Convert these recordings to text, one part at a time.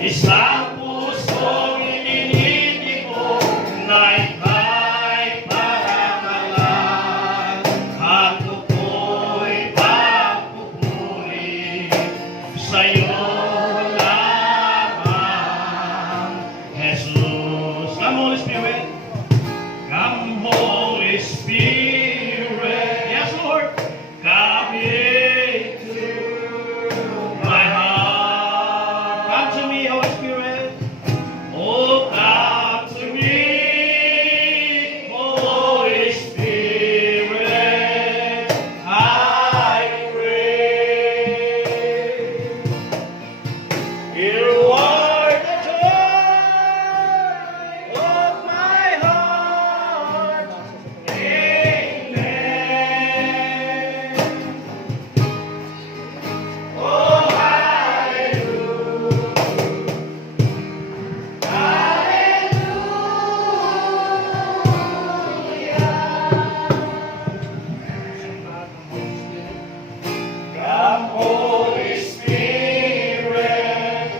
Isang pusong ininindi ko na ika'y parangalan at ako'y pagpupuri sa'yo lamang, Jesus. Come, Holy Spirit. Come, Holy Spirit. Yes, Lord. Come into my heart. Come to me, Holy Spirit. Oh, come to me, Holy Spirit. I pray. You are the joy of my heart. Amen. Oh, hallelujah. Come, Holy Spirit,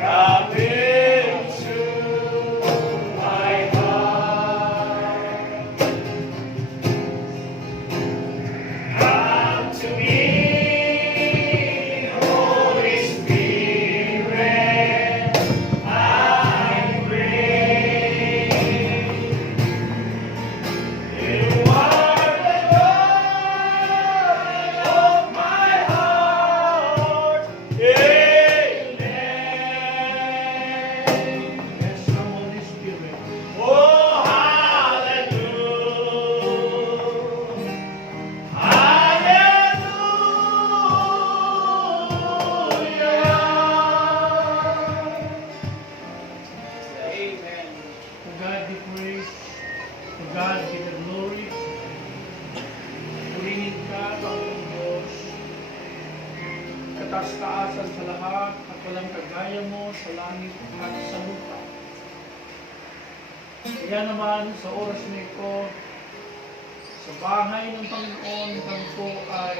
come into my heart. Come to me, Holy Spirit, I pray. You are the joy of my heart. Amen. Yes, come, Holy Spirit. Oh, hallelujah. Hallelujah. Amen. To God be praised. To God be the glory. Purihin ka, Panginoong Diyos. Kataas-taasan sa lahat at walang kagaya mo sa langit at sa lupa. Kaya naman sa oras na ito, sa bahay ng Panginoon, kami po ay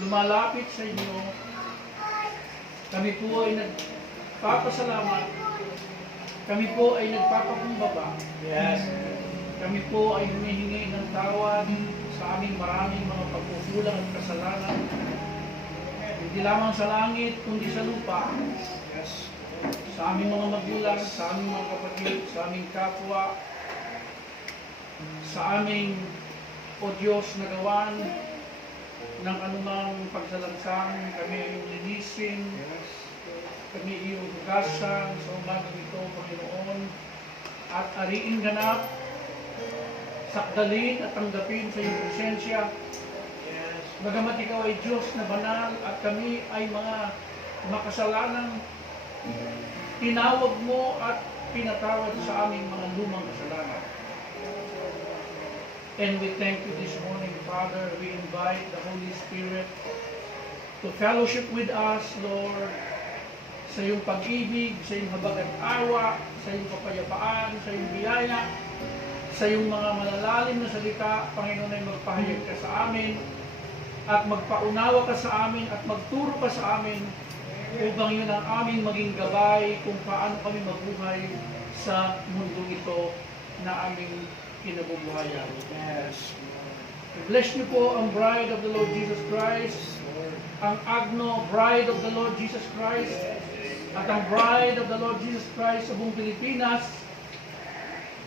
lumalapit sa inyo. Kami po ay nagpapasalamat. Kami po ay nagpapakumbaba. Yes. Kami po ay humihingi ng tawad sa aming maraming mga pagkukulang at kasalanan. Hindi lamang sa langit, kundi sa lupa. Yes. Sa aming mga magulang, sa aming mga kapatid, sa aming kapwa, sa aming, O Diyos, nagawan ng anumang pagsalangsang, kami ay iyong linisin, Yes. kami iyong hugasan sa umagang ito, Panginoon, at ariin ganap, sakdalin at tanggapin sa iyong presensya. Yes. Bagamat ikaw ay Diyos na banal at kami ay mga makasalanan, tinawag mo at pinatawad sa aming mga lumang kasalanan. And we thank you this morning, Father. We invite the Holy Spirit to fellowship with us, Lord, sa iyong pag-ibig, sa iyong habag at awa, sa iyong kapayapaan, sa iyong biyaya, sa iyong mga malalalim na salita. Panginoon, ay magpahayag ka sa amin at magpaunawa ka sa amin at magturo ka sa amin upang yun ang aming maging gabay kung paano kami mabuhay sa mundo ito na aming kinabubuhayan. Yes. Bless niyo po ang bride of the Lord Jesus Christ, ang Agno, bride of the Lord Jesus Christ, at ang bride of the Lord Jesus Christ sa buong Pilipinas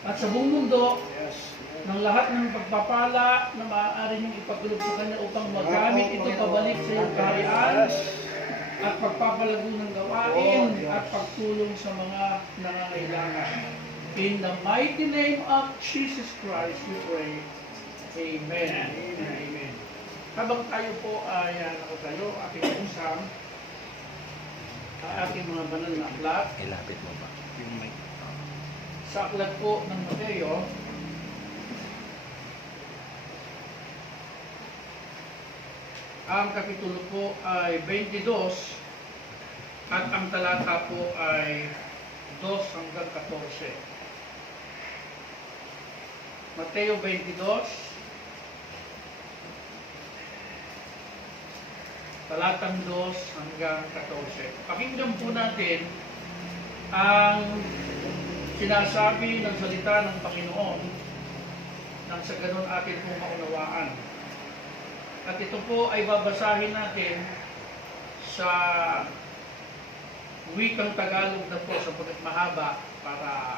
at sa buong mundo, Yes. ng lahat ng pagpapala na maaari niyong ipagkaloob sa Kanya upang magamit ito pabalik sa iyong kaharian at pagpapalago ng gawain at pagtulong sa mga nangangailangan. In the mighty name of Jesus Christ, we pray. Amen. Amen. Habang tayo po ay nakatayo, ating usam ang ating mga banal na aklat. Ilapit mo ba? Yung mic. Sa aklat po ng Mateo, ang kapitulo po ay 22 at ang talata po ay 2 hanggang 14. Mateo 22, talatang 2 hanggang 14. Pakinggan po natin ang sinasabi ng salita ng Panginoon nang sa ganun atin pong maunawaan. At ito po ay babasahin natin sa wikang Tagalog na po sapagkat mahaba para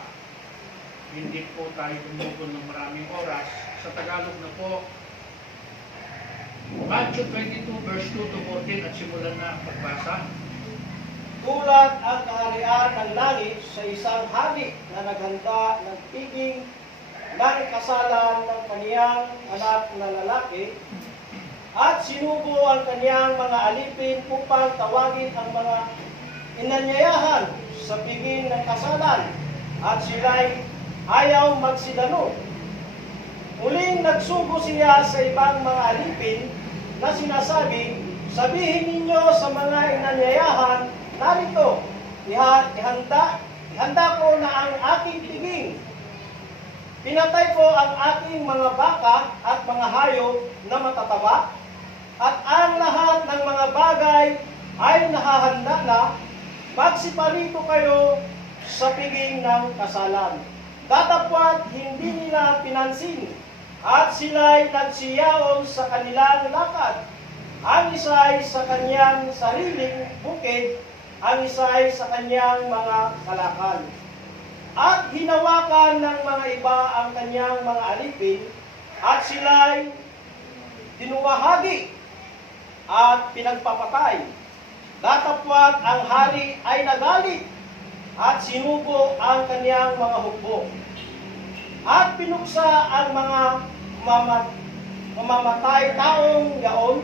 hindi po tayo tumukol ng maraming oras. Sa Tagalog na po, Matthew 22 verse 2 to 14 at simulan na ang pagbasa. Tulad ang kaharian ng langit sa isang hari na naghanda ng piging ng kasalan ng kaniyang anak na lalaki at sinubo ang kaniyang mga alipin upang tawagin ang mga inanyayahan sa piging ng kasalan at sila'y ayaw magsidano. Muling nagsugo siya sa ibang mga alipin na sinasabi, sabihin ninyo sa mga inanyayahan, narito, ihanda ko na ang aking piging. Pinatay ko ang aking mga baka at mga hayop na matataba, at ang lahat ng mga bagay ay nahahanda na. Magsiparito kayo sa piging ng kasalan. Datapwat hindi nila pinansin, at sila'y nagsiyaon sa kanilang lakad. Ang isa'y sa kanyang sariling bukid, ang isa'y sa kanyang mga kalakal. At hinawakan ng mga iba ang kanyang mga alipin, at sila'y dinuwahagi at pinagpapatay. Datapwat ang hari ay nagalit at sinubo ang kanyang mga hukbo. At pinuksa ang mga mamamatay taong yaon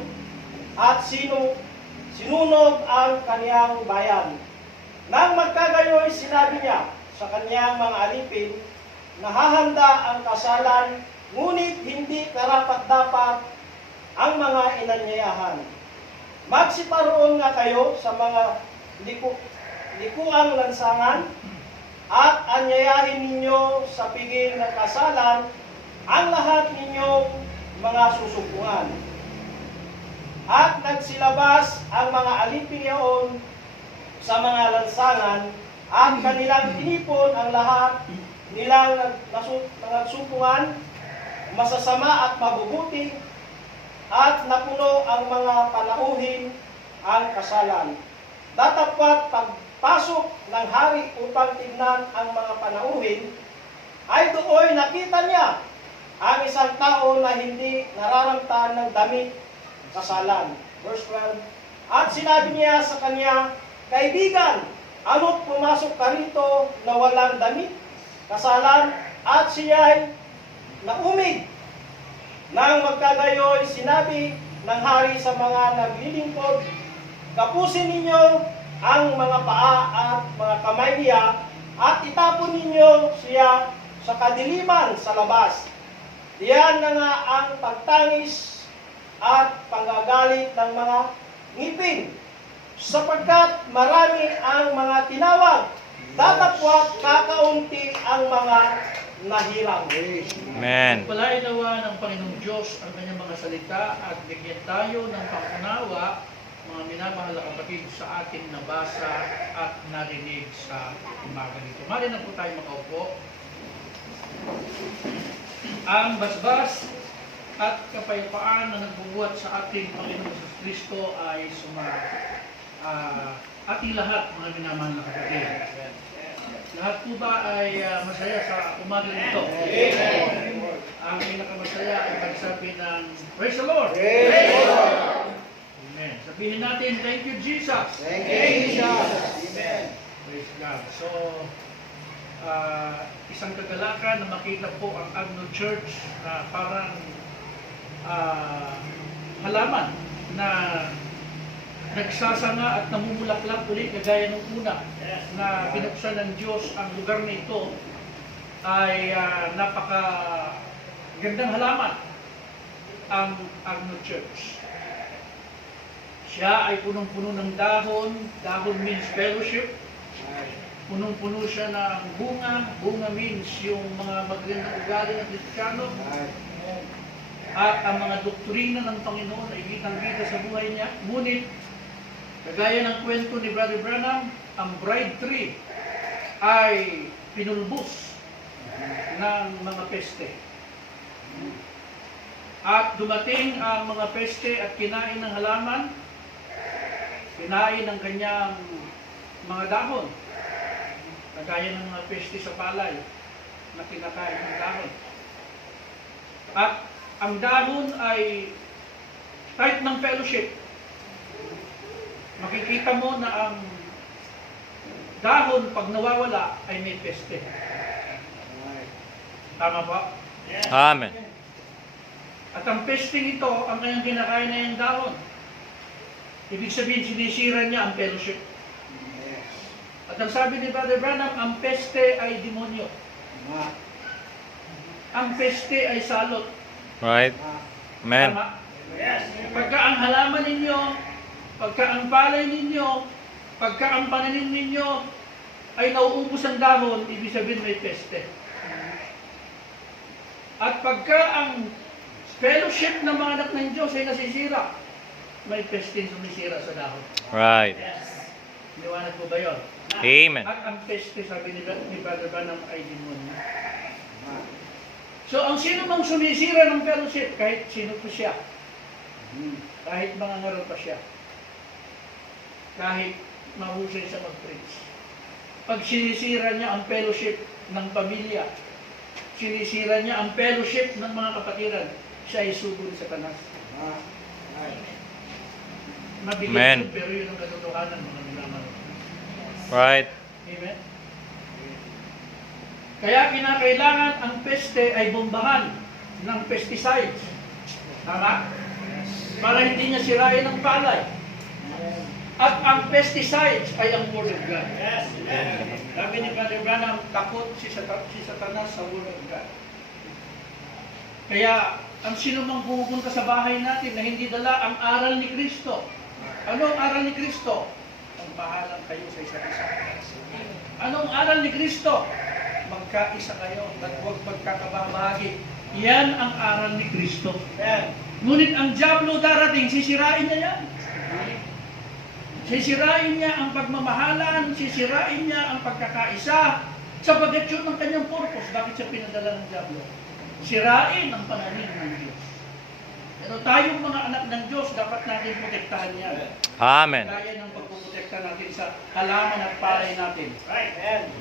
at sinunog ang kanyang bayan. Nang magkagayoy, sinabi niya sa kanyang mga alipin, nahahanda ang kasalan, ngunit hindi karapat-dapat ang mga inanyayahan. Magsiparoon nga kayo sa mga likuang lansangan at anyayahin ninyo sa piging ng kasalan ang lahat ninyong mga susupungan. At nagsilabas ang mga alipin yaon sa mga lansangan at kanilang tinipon ang lahat nilang nagsupungan, masasama at mabubuti, at napuno ang mga panauhin ang kasalan. Datapwat pagpasok ng hari upang tignan ang mga panauhin, ay dooy nakita niya ang isang tao na hindi nararamtan ng damit kasalan. Verse 12. At sinabi niya sa kanya, kaibigan, ano't pumasok ka rito na walang damit kasalan? At siya'y naumig. Nang magkagayoy, sinabi ng hari sa mga naglilingkod, kapusin ninyo ang mga paa at mga kamay niya at itapon ninyo siya sa kadiliman sa labas. Diyan na nga ang pagtangis at panggagalit ng mga ngipin, sapagkat marami ang mga tinawag, datapwat kakaunti ang mga nahirang. Amen. Palain nawa ng Panginoong Diyos ang kanyang mga salita at bigyan tayo ng pangunawa, mga minamahal na kapatid, sa ating nabasa at narinig sa umaga nito. Mari na po tayo makaupo. Ang basbas at kapayapaan na nagbubuhat sa ating Panginoon sa Kristo ay ating lahat, mga minamahal na kapatid. Lahat po ba ay masaya sa umaga nito? Ang pinakamasaya ay pagsabi ng Praise the Lord! Praise the Lord! Amen. Sabihin natin, thank you, Jesus! Thank you, Jesus! Amen. Praise God. So, isang kagalakan na makita po ang Agno Church na parang halaman na nagsasanga at namumulaklak ulit kagaya ng una na binuksan ng Diyos ang lugar na ito ay napaka gandang halaman ang Agno Church. Siya ay punong-puno ng dahon. Dahon means fellowship. Punong-puno siya ng bunga. Bunga means yung mga magandang ugali ng Kristiyano. at ang mga doktrina ng Panginoon ay kitang-kita sa buhay niya. Ngunit, kagaya ng kwento ni Brother Branham, ang bride tree ay pinulbos ng mga peste. At dumating ang mga peste at kinain ng halaman, kinain ng kanyang mga dahon, kagaya ng mga peste sa palay na kinakain ng dahon. At ang dahon ay type ng fellowship. Makikita mo na ang dahon pag nawawala ay may peste. Tama ba? Amen. At ang pesting ito, ang kanyang kinakain na yung dahon. Ibig sabihin, sinisira niya ang fellowship. At ang sabi ni Brother Branham, ang peste ay demonyo. Ang peste ay salot. Right. Amen. Tama? Pagka ang halaman ninyo, pagka ang palay ninyo, pagka ang pananim ninyo ay nauubos ang dahon, ibig sabihin may peste. At pagka ang fellowship ng mga anak ng Diyos ay nasisira, may peste sumisira sa dahon. Right. Liwanag po ba yun? Amen. At ang peste, sabi ni Brother Branham, ay demonyo. So, ang sino mang sumisira ng fellowship, kahit sino po siya, kahit mga ngaral pa siya, kahit mahusay sa mag-preach, pag sinisira niya ang fellowship ng pamilya, sinisira niya ang fellowship ng mga kapatiran, siya ay sugo ni Satanas. Mabigat Amen. yun, pero yun ang katotohanan, mga minamahal. Right. Amen? Kaya kinakailangan ang peste ay bombahan ng pesticides. Tama? Para hindi niya sirain ang palay. At ang pesticides ay ang Word of God. Sabi ni Brother Branham, takot si Satanas sa Word of God. Kaya, ang sino mang pupunta sa bahay natin na hindi dala ang aral ni Kristo. Ano ang aral ni Kristo? Ang bahalang kayo sa isa't isa. Anong aral ni Kristo? Magkaisa kayo at huwag magkakabahagi. Yan ang aral ni Kristo. Ngunit ang diablo darating, sisirain niya yan. Sisirain niya ang pagmamahalan, sisirain niya ang pagkakaisa, sapagat yun ang kanyang purpose. Bakit siya pinadala ng diablo? Sirain ang pananim ng Diyos. Pero tayong mga anak ng Diyos, dapat natin protektahan yan. Amen. Gaya ng pagpuprotekta natin sa halaman at palay natin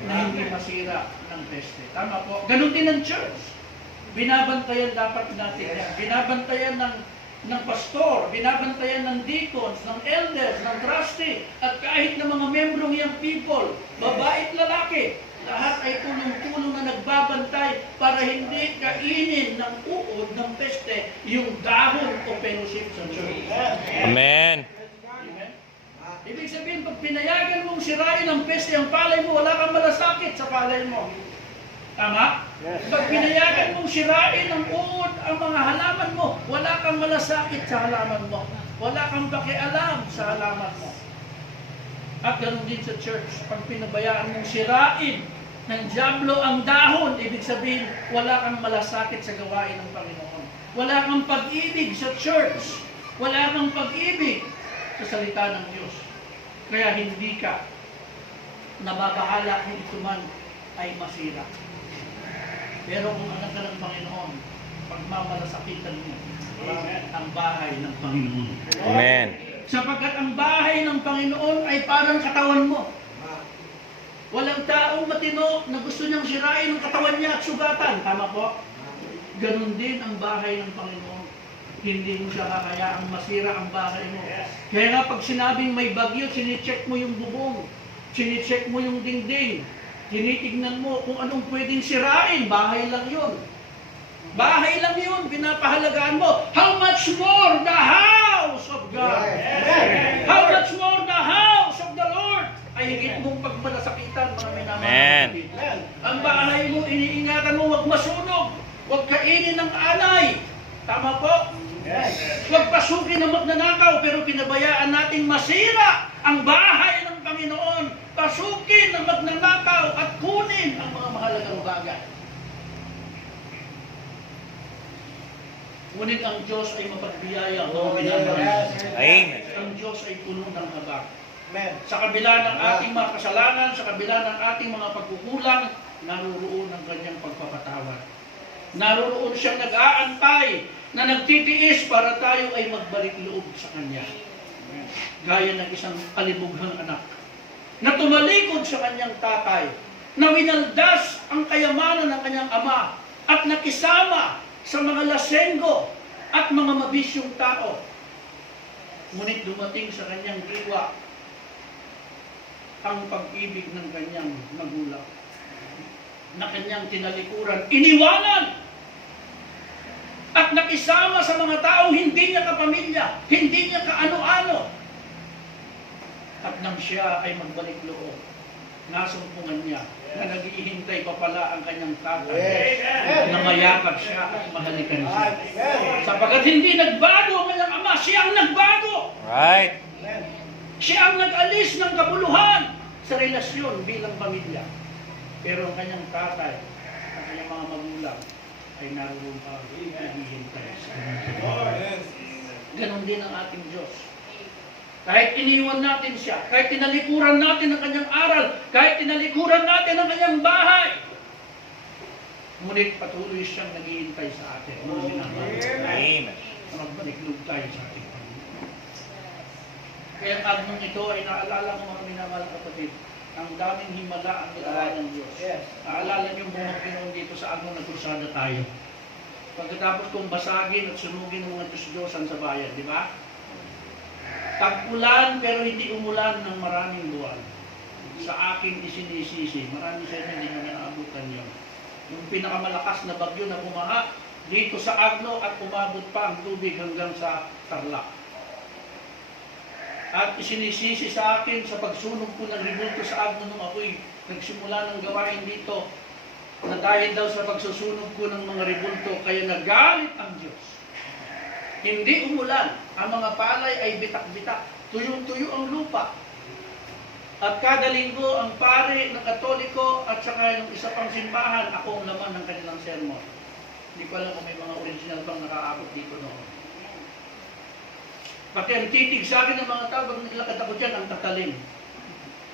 na hindi masira ng peste. Tama po. Ganun din ang church. Binabantayan dapat natin yan. Binabantayan ng pastor, binabantayan ng deacons, ng elders, ng trustee, at kahit ng mga membrong young people, babae at lalaki, lahat ay tulong-tulong na nagbabantay para hindi kainin ng uod ng peste yung dahon o fellowship sa church. Amen. Amen? Ibig sabihin, pag pinayagan mong sirain ang peste ang palay mo, wala kang malasakit sa palay mo. Tama? Pag pinayagan mong sirain ang uod ang mga halaman mo, wala kang malasakit sa halaman mo. Wala kang pakialam sa halaman mo. At ganoon din sa church, pag pinabayaan mong sirain ng diablo ang dahon, ibig sabihin, wala kang malasakit sa gawain ng Panginoon. Wala kang pag-ibig sa church. Wala kang pag-ibig sa salita ng Diyos. Kaya hindi ka nababahala kung ito man ay masira. Pero kung anak ka ng Panginoon, pagmamalasakitan mo ang bahay ng Panginoon. Amen. Sapagkat ang bahay ng Panginoon ay parang katawan mo. Walang taong matino na gusto niyang sirain ang katawan niya at sugatan. Tama po? Ganon din ang bahay ng Panginoon. Hindi mo siya kakayaang masira ang bahay mo. Kaya nga pag sinabing may bagyo, sinicheck mo yung bubong. Sinicheck mo yung dingding. Tinitignan mo kung anong pwedeng sirain. Bahay lang yun. Bahay lang yun. Pinapahalagaan mo. How much more the house of God? How much more the house of the Lord? Ay higit mong pagmalasakitan, mga minamahal. Ang bahay mo, iniingatan mo, huwag masunog. Huwag kainin ng alay. Tama po? Huwag pasukin ng magnanakaw, pero pinabayaan nating masira ang bahay ng Panginoon. Pasukin ng magnanakaw at kunin ang mga mahalagang bagay. Ngunit ang Diyos ay mapagbiyaya, mga minamahal. Amen. Ang Diyos ay puno ng habag. Amen. Sa kabila ng ating mga kasalanan, sa kabila ng ating mga pagkukulang, naroon ang kanyang pagpapatawad. Naroon siyang nag-aantay na nagtitiis para tayo ay magbalik loob sa Kanya. Gaya ng isang kalibughang anak na tumalikod sa kanyang tatay, na winaldas ang kayamanan ng kanyang ama at nakisama sa mga lasenggo at mga mabisyong tao. Ngunit dumating sa kanyang diwa ang pag-ibig ng kanyang magulang na kanyang tinalikuran, iniwanan at nakisama sa mga taong hindi niya kapamilya, hindi niya kaano-ano. At nang siya ay magbalik loob, nasumpungan niya na naghihintay pa pala ang kanyang tatay na mayakap siya at mahalikan siya. Sapagkat hindi nagbago ang kanyang ama, siya ang nagbago. Right. Siya ang nag-alis ng kabuluhan sa relasyon bilang pamilya. Pero ang kanyang tatay, ang kanyang mga magulang, ay naroon pa naghihintay sa kanyang. Ganon din ang ating Diyos. Kahit iniwan natin siya, kahit tinalikuran natin ang kanyang aral, kahit tinalikuran natin ang kanyang bahay, ngunit patuloy siyang naghihintay sa atin. Amen. Magbalik loob tayo sa ating Panginoon. Kaya ang agnong ito ay naalala ko, mga minamahal na kapatid, ang daming himala ang ginawa ng Diyos. Naalala niyo buong Pinoon dito sa agnong nagkrusada tayo. Pagkatapos kong basagin at sunugin ng mga Diyos-Diyosan sa bayan, di ba? Tag-ulan pero hindi umulan ng maraming buwan. Sa akin isinisisi, marami sa inyo hindi nyo naabutan yun. Yung pinakamalakas na bagyo na bumaha dito sa Agno at umabot pa ang tubig hanggang sa Tarlac. At isinisisi sa akin sa pagsunog ko ng rebulto sa Agno nung ako'y nagsimula ng gawain dito na dahil daw sa pagsusunog ko ng mga rebulto kaya nagalit ang Diyos. Hindi umulan, ang mga palay ay bitak-bitak, tuyong-tuyo ang lupa. At kada linggo, ang pare ng Katoliko at saka yung isa pang simbahan, ako ang laman ng kanilang sermon. Hindi ko alam kung may mga original bang nakaabot dito noon. Pati ang titig sa akin ng mga tao, pag naglakad ako dyan, ang tatalim.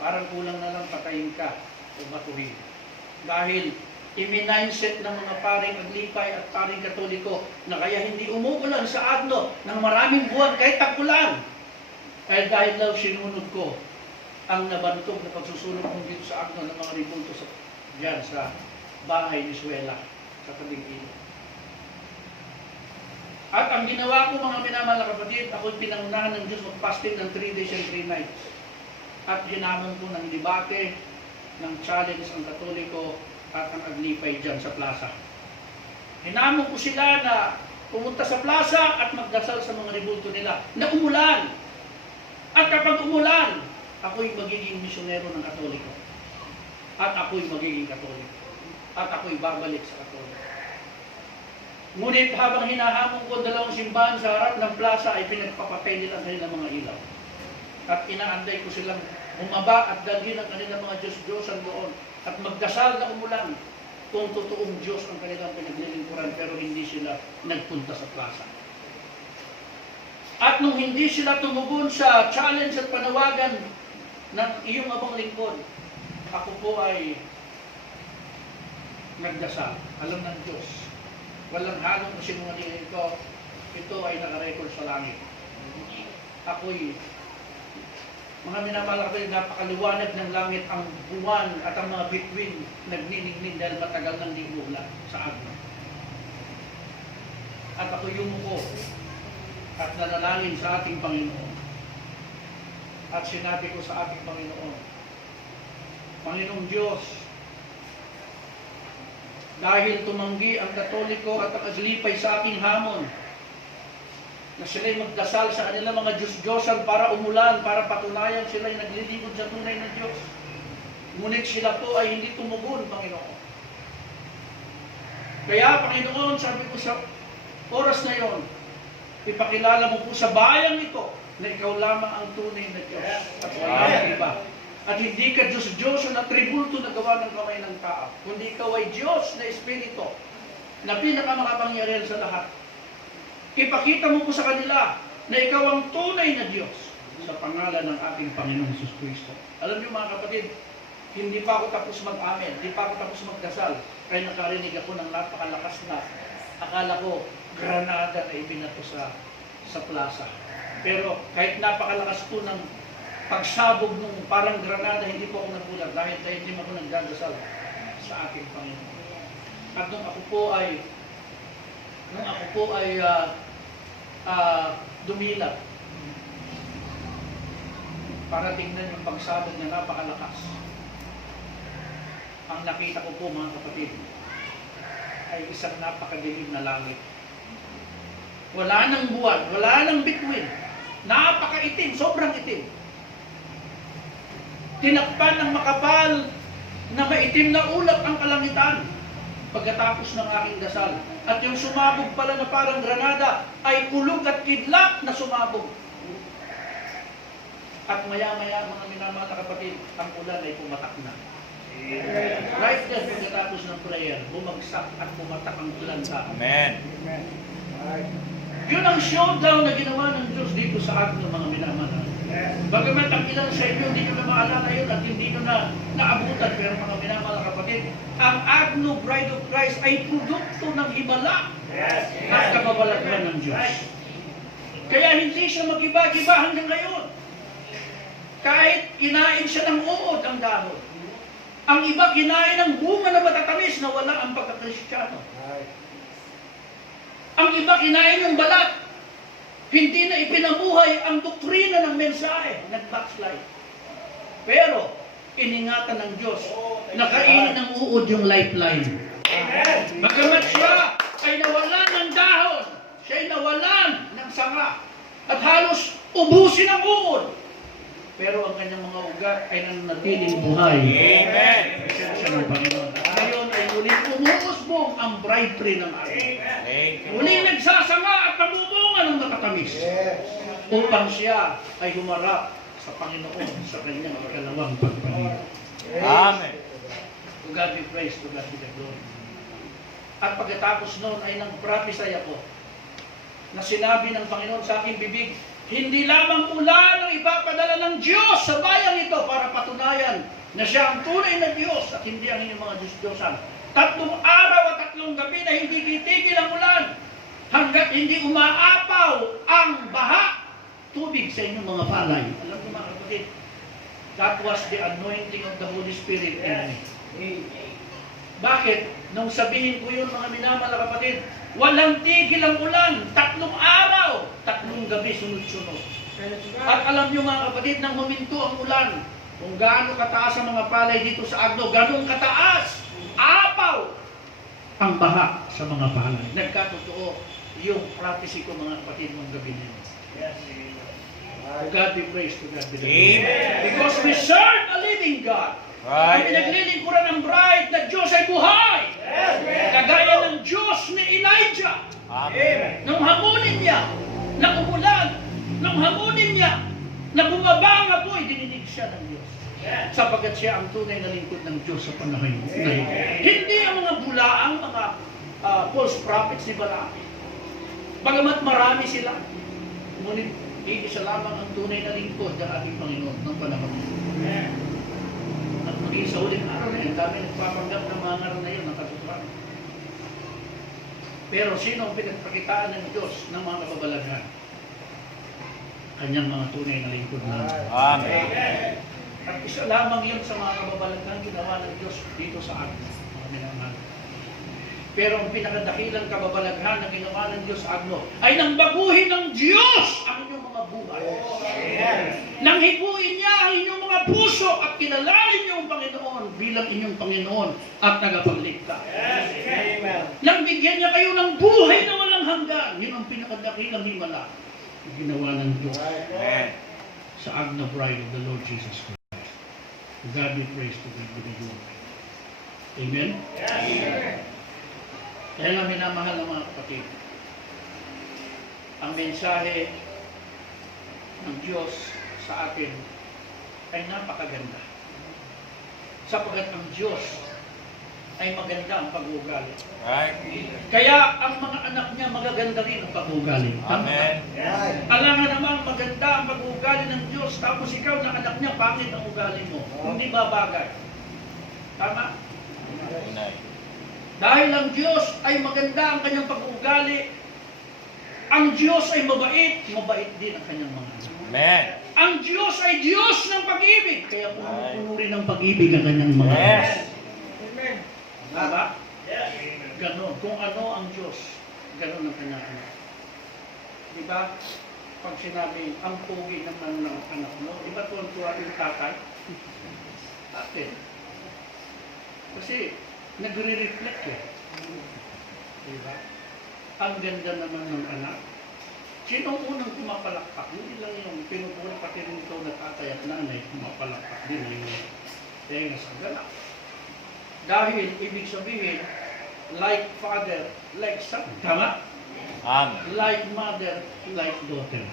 Parang kulang na lang patayin ka o batuhin. Dahil i-mindset ng mga paring Aglipay at paring Katoliko na kaya hindi umuulan sa Agno ng maraming buwan kahit tag-ulan. Ay dahil daw sinunod ko ang nabantog na pagsusunog kong dito sa Agno ng mga rebulto diyan sa bahay ni Suela sa tabing ilog. At ang ginawa ko, mga minamahal na kapatid, ako'y pinangunahan ng Diyos mag-fasting ng 3 days and 3 nights. At hinamon ko ng debate, ng challenge ang Katoliko at ang Aglipay dyan sa plaza. Hinamon ko sila na pumunta sa plaza at magdasal sa mga rebulto nila na umulan. At kapag umulan, ako'y magiging misyonero ng Katoliko. At ako'y magiging Katoliko. At ako'y babalik sa Katoliko. Ngunit habang hinahamon ko dalawang simbahan sa harap ng plaza ay pinagpapatay nila ang kanilang mga ilaw. At inaanday ko silang bumaba at dalhin ang kanilang mga Diyos-Diyosan doon at magdasal na umulan kung totoong Diyos ang kanilang pinaglilingkuran pero hindi sila nagpunta sa plaza. At nung hindi sila tumugon sa challenge at panawagan ng iyong abang lingkod, ako po ay nagdasal. Alam ng Diyos, walang halong kasinungalingan ko, ito ay nakarecord sa langit. Ako'y mga minamahal ko, napakaliwanag ng langit ang buwan at ang mga bituin nagniningning dahil matagal nang di umulan sa Agno. At ako yumuko at nanalangin sa ating Panginoon. At sinabi ko sa ating Panginoon, Panginoong Diyos, dahil tumanggi ang Katoliko at ang Aglipay sa aking hamon, na sila'y magdasal sa kanilang mga Diyos-Diyosan para umulan, para patunayan sila'y naglilingkod sa tunay na Diyos. Ngunit sila po ay hindi tumugon, Panginoon. Kaya, Panginoon, sabi ko sa oras na yon, ipakilala mo po sa bayang ito na ikaw lamang ang tunay na Diyos at walang iba. At hindi ka Diyos-Diyosan at tribulto na gawa ng kamay ng tao, kundi ikaw ay Diyos na Espiritu na pinakamakapangyarihan sa lahat. Ipakita mo po sa kanila na ikaw ang tunay na Diyos sa pangalan ng ating Panginoong Hesus Kristo. Alam niyo mga kapatid, hindi pa ako tapos mag-amen, hindi pa ako tapos magdasal, kaya nakarinig ako ng napakalakas na, akala ko, granada na ibinato sa plaza. Pero kahit napakalakas po ng pagsabog nung parang granada, hindi po ako nagulat dahil hindi ako nagdadasal sa ating Panginoon. At nung ako po ay dumilat para tingnan yung pagsabog na napakalakas, ang nakita ko po mga kapatid ay isang napakadilim na langit. Wala nang buwan, wala nang bituin. Napakaitim, sobrang itim. Tinakpan ng makapal na maitim na ulap ang kalangitan pagkatapos ng aking dasal. At yung sumabog pala na parang granada ay kulog at kidlat na sumabog. At maya-maya mga minamahal na kapatid, ang ulan ay pumatak na. Right there pagkatapos ng prayer, bumagsak at pumatak ang ulan sa akin. Amen. Yun ang showdown na ginawa ng Diyos dito sa atin mga minamahal. Bagamat ang ilan sa inyo hindi nyo na maalala yun at hindi nyo na naabutan, pero mga minamahal na kapatid, ang Agno Bride of Christ ay produkto ng himala at kababalaghan ng Diyos. Kaya hindi siya mag-iba-iba hanggang ngayon. Kahit kinain siya ng uod ang dahon. Ang iba kinain ng bunga na matatamis na wala ang pagkakristyano. Ang iba kinain ng balat. Hindi na ipinabuhay ang doktrina ng mensahe. Nag-backslide. Pero, iningatan ng Diyos na kainin ng uod yung lifeline. Bagamat siya ay nawalan ng dahon, siya ay nawalan ng sanga, at halos ubusin ang uod. Pero ang kanyang mga ugat ay nanatiling buhay. Amen. Siya ng Panginoon. At ngayon ay muling umuusbong ang bride tree ng atin. Muling nagsasanga at namumunga ng matatamis. Upang siya ay humarap sa Panginoon sa kanyang ikalawang pagpanginoon. Amen. To God be praise, to God be the glory. At pagkatapos noon ay nang-prophesy ako na sinabi ng Panginoon sa aking bibig, hindi lamang ulan ang ipapadala ng Diyos sa bayang ito para patunayan na siya ang tunay na Diyos at hindi ang inyong mga Diyos-Diyosan. 3 araw at 3 gabi na hindi titigil ang ulan hanggat hindi umaapaw ang baha, tubig sa inyong mga palay. Alam niyo mga kapatid, that was the anointing of the Holy Spirit in me. Bakit? Nung sabihin ko yun mga minamahal na kapatid, walang tigil ang ulan, 3 araw, 3 gabi sunod-sunod. At alam niyo mga kapatid, nang huminto ang ulan, kung gaano kataas ang mga palay dito sa Agno, ganun kataas, apaw ang baha sa mga palay. Nagkatotoo yung prophecy ko mga kapatid ng gabi na yun. To God be praised, to God be the glory. Amen. Because we serve a living God. Right. Ang pinaglilingkuran ng bride na Diyos ay buhay. Kagaya ng Diyos ni Elijah. Amen. Nung hamunin niya, na umulan, nung hamunin niya, na bumaba ang apoy, dininig siya ng Diyos. Sapagkat siya ang tunay na lingkod ng Diyos sa panahon ngayon. Hindi ang mga bulaang, mga false prophets ni Balaam. Bagamat marami sila, ngunit isa lamang ang tunay na lingkod ng ating Panginoon ng panahon ngayon. At maging sa huling araw na yun, dami nagpapanggap ng mga ngaral na yun, ng katotohanan. Pero sino ang pinagpakitaan ng Diyos ng mga kababalaghan? Kanyang mga tunay na lingkod na. Amen. At isa lamang yun sa mga kababalaghan ginawa ng Diyos dito sa atin, mga minamahal. Pero ang pinakadakilang kababalaghan na ginawa ng Diyos sa Agno ay nang baguhin ng Diyos ang inyong mga buhay. Nang hipuin niya ang inyong mga puso at kinalain niyo ang Panginoon bilang inyong Panginoon at tagapagligtas. Nang bigyan niya kayo ng buhay na walang hanggan. Yun ang pinakadakilang himala na ginawa ng Diyos Amen. sa Agno Bride of the Lord Jesus Christ. To God be praised, to God be the glory. Amen? Kaya nga minamahal ng mga kapatid, ang mensahe ng Diyos sa atin ay napakaganda. Sapagkat ang Diyos ay maganda ang pag-uugali. Right. Kaya ang mga anak niya magaganda rin ang pag-uugali. Tama ba? Amen. Alangan naman maganda ang pag-uugali ng Diyos, tapos ikaw na anak niya, pangit ang ugali mo. Hindi babagay. Tama? Unay. Dahil ang Diyos ay maganda ang kanyang pag-uugali, ang Diyos ay mabait, mabait din ang kanyang mga anak. Amen. Ang Diyos ay Diyos ng pag-ibig, kaya puno rin ng pag-ibig ang kanyang mga anak. Yes. Tama? Ganon. Kung ano ang Diyos, ganon ang kanyang anak. Di ba? Pag sinabi, ang pugi naman ng anak mo, di ba tuwan-tuwa yung tatay? Atin. Kasi, nagre-reflect eh. Di ba? Ang ganda naman ng anak. Sino ang unang pumapalakpak? Hindi lang yung pinupuna pati rin ikaw na tatay at nanay, pumapalakpak din yung tenga sa galak. Dahil, ibig sabihin, like father, like son. Tama? Amen. Like mother, like daughter.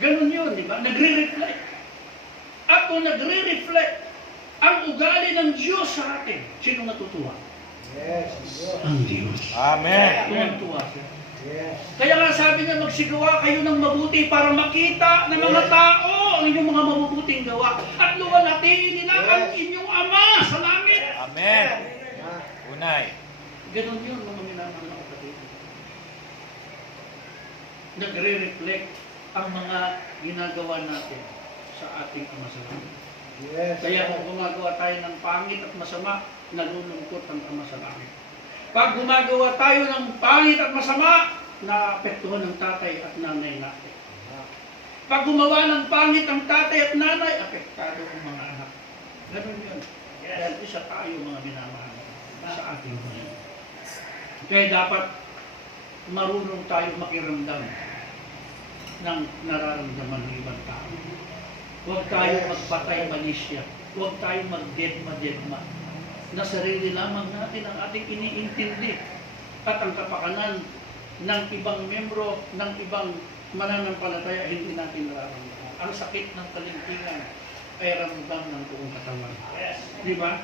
Ganun yun, di ba? Nagre-reflect. At kung nagre-reflect ang ugali ng Diyos sa atin, sino natutuwa? Yes. Ang Diyos. Amen. Tuwan-tuwa siya. Yes. Kaya nga sabi niya, magsigawa kayo ng mabuti para makita ng mga tao ang inyong mga mabubuting gawa at luwalhatiin nila ang inyong Ama sa langit. Amen. Unay. Ganun yun, mga minamahal na kapatid. Nagre-reflect ang mga ginagawa natin sa ating Ama sa langit. Yes. Kaya kung gumagawa tayo ng pangit at masama, nalulungkot ang Ama sa langit. Pag gumagawa tayo ng pangit at masama, naapektuhan ng tatay at nanay natin. Pag gumawa ng pangit ang tatay at nanay, apektado ang mga anak. Ganun yun. Dahil isa tayo mga minamahal sa ating buhay. Kaya dapat marunong tayo makiramdam ng nararamdaman ng ibang tao. Huwag tayo magpatay malisya. Huwag tayo magdedma-dedma. Na sarili lamang natin ang ating iniintindi at ang kapakanan ng ibang membro, ng ibang mananampalataya, hindi natin nararamdaman. Ang sakit ng kalimtingan ay ramdam ng buong katawan. Di ba?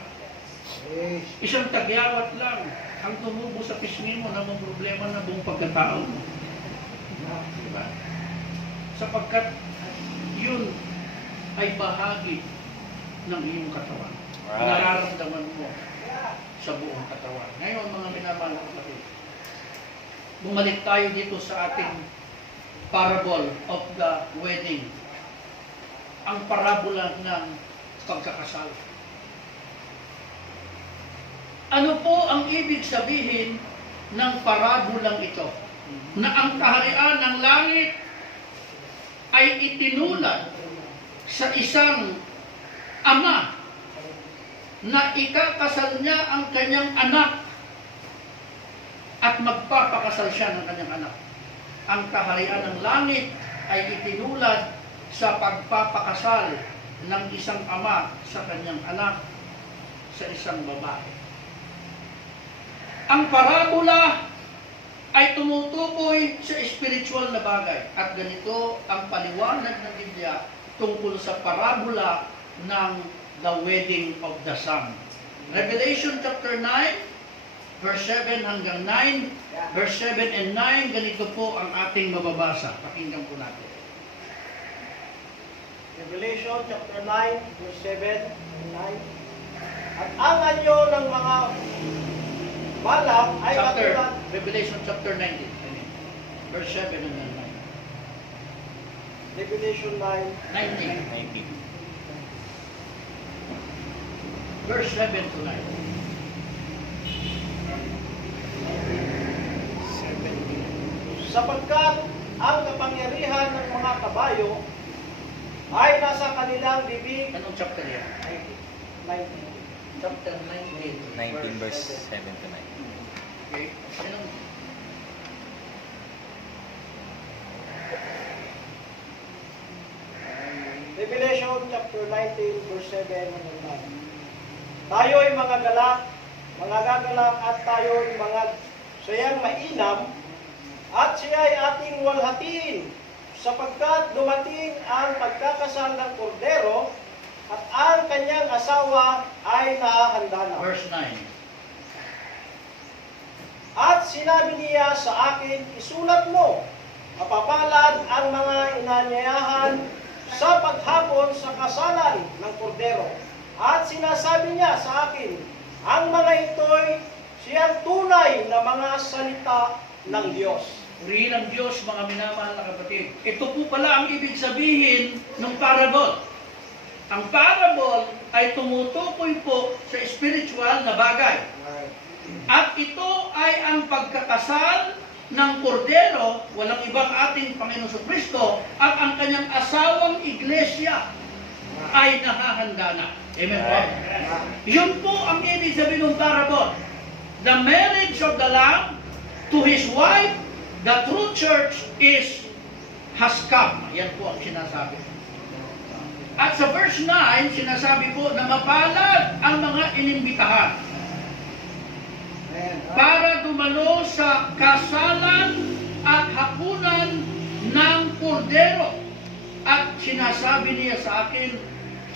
Yes. Isang tagyawat lang ang tumubo sa pisngi mo na may problema na buong pagkatao mo. Di ba? Sapagkat yun ay bahagi ng iyong katawan. Right. Nararamdaman mo sa buong katawan. Ngayon, mga minamahal na kapatid, bumalik tayo dito sa ating parable of the wedding. Ang parabola ng pagkakasal. Ano po ang ibig sabihin ng parabolang ito? Na ang kaharian ng langit ay itinulad sa isang ama na ikakasal niya ang kanyang anak at magpapakasal siya ng kanyang anak. Ang kaharian ng langit ay itinulad sa pagpapakasal ng isang ama sa kanyang anak sa isang babae. Ang parabola ay tumutukoy sa spiritual na bagay. At ganito ang paliwanag ng Biblia tungkol sa parabola ng the wedding of the Son. Revelation chapter 9, verse 7 hanggang 9, verse 7 and 9, ganito po ang ating mababasa. Pakinggan po natin. Revelation chapter 9, verse 7 and 9. At ang anyo ng mga balak ay katulad. Revelation chapter 19, verse 7 hanggang 9. Revelation 9, 19, 19. verse 7 to 9. sapagkat ang kapangyarihan ng mga kabayo ay nasa kanilang bibig. Anong chapter yan? 19. Chapter 19. 19 verse 7 to 9. Okay. Anong Revelation chapter 19 verse 7 hanggang 9. Tayo ay mga galak, mga gagalak at tayo ay mga sayang mainam at siya ay ating walhatiin sapagkat dumating ang pagkakasal ng kordero at ang kanyang asawa ay nahahanda na. Verse 9. At sinabi niya sa akin, isulat mo, mapapalad ang mga inanyayahan sa paghapon sa kasalan ng kordero. At sinasabi niya sa akin, ang mga ito'y siyang tunay na mga salita ng Diyos. Purihin ang Diyos, mga minamahal na kapatid. Ito po pala ang ibig sabihin ng parable. Ang parable ay tumutukoy po sa spiritual na bagay. At ito ay ang pagkakasal ng kordero, walang ibang ating Panginoon Kristo, at ang kanyang asawang iglesia ay nahahanda na. Amen po? Yun po ang ibig sabihin ng parable. The marriage of the Lamb to His wife, the true church has come. Yan po ang sinasabi. At sa verse 9, sinasabi po na mapalad ang mga inimbitahan para dumalo sa kasalan at hapunan ng kordero. At sinasabi niya sa akin,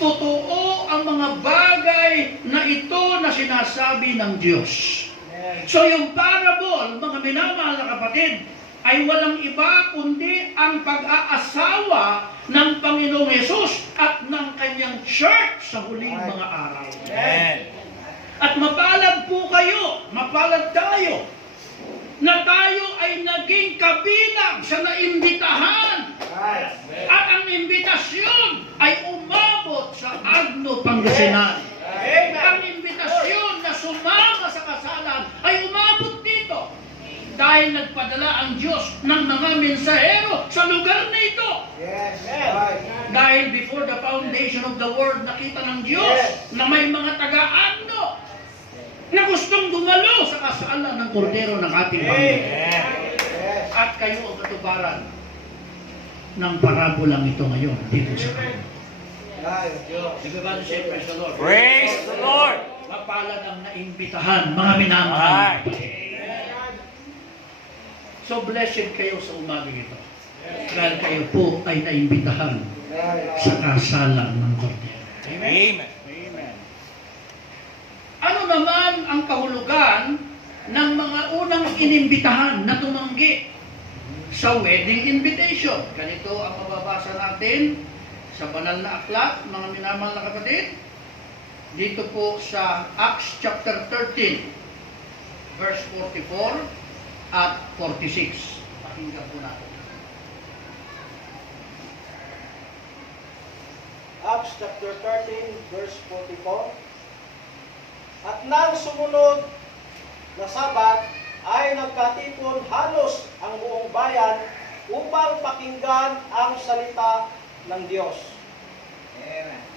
totoo ang mga bagay na ito na sinasabi ng Diyos. So yung parable, mga minamahal na kapatid, ay walang iba kundi ang pag-aasawa ng Panginoong Yesus at ng kanyang church sa huling mga araw. Amen. At mapalad po kayo, mapalad tayo, na tayo ay naging kabilang sa naimbitahan. At ang imbitasyon ay umabot sa Agno, Pangasinan. Ang imbitasyon na sumama sa kasalan ay umabot dito. Dahil nagpadala ang Diyos ng mga mensahero sa lugar na ito. Dahil before the foundation of the world, nakita ng Diyos na may mga taga-Agno na gustong dumalo sa kasalan ng kordero ng ating Panginoon. At kayo ang katuparan ng parabolang ito ngayon dito sa kanya. Nagabalo siya, praise the Lord. Praise the Lord. Mapalad ang naimbitahan, mga minamahal. So blessed kayo sa umaga ito. Dahil kayo po ay naimbitahan sa kasalan ng kordero. Amen. Ano naman ang kahulugan ng mga unang inimbitahan na tumanggi sa wedding invitation? Ganito ang mababasa natin sa banal na aklat, mga minamahal na kapatid. Dito po sa Acts chapter 13, verse 44 at 46. Pakinggan po natin. Acts chapter 13, verse 44. At nang sumunod na Sabat, ay nagkatipon halos ang buong bayan upang pakinggan ang salita ng Diyos.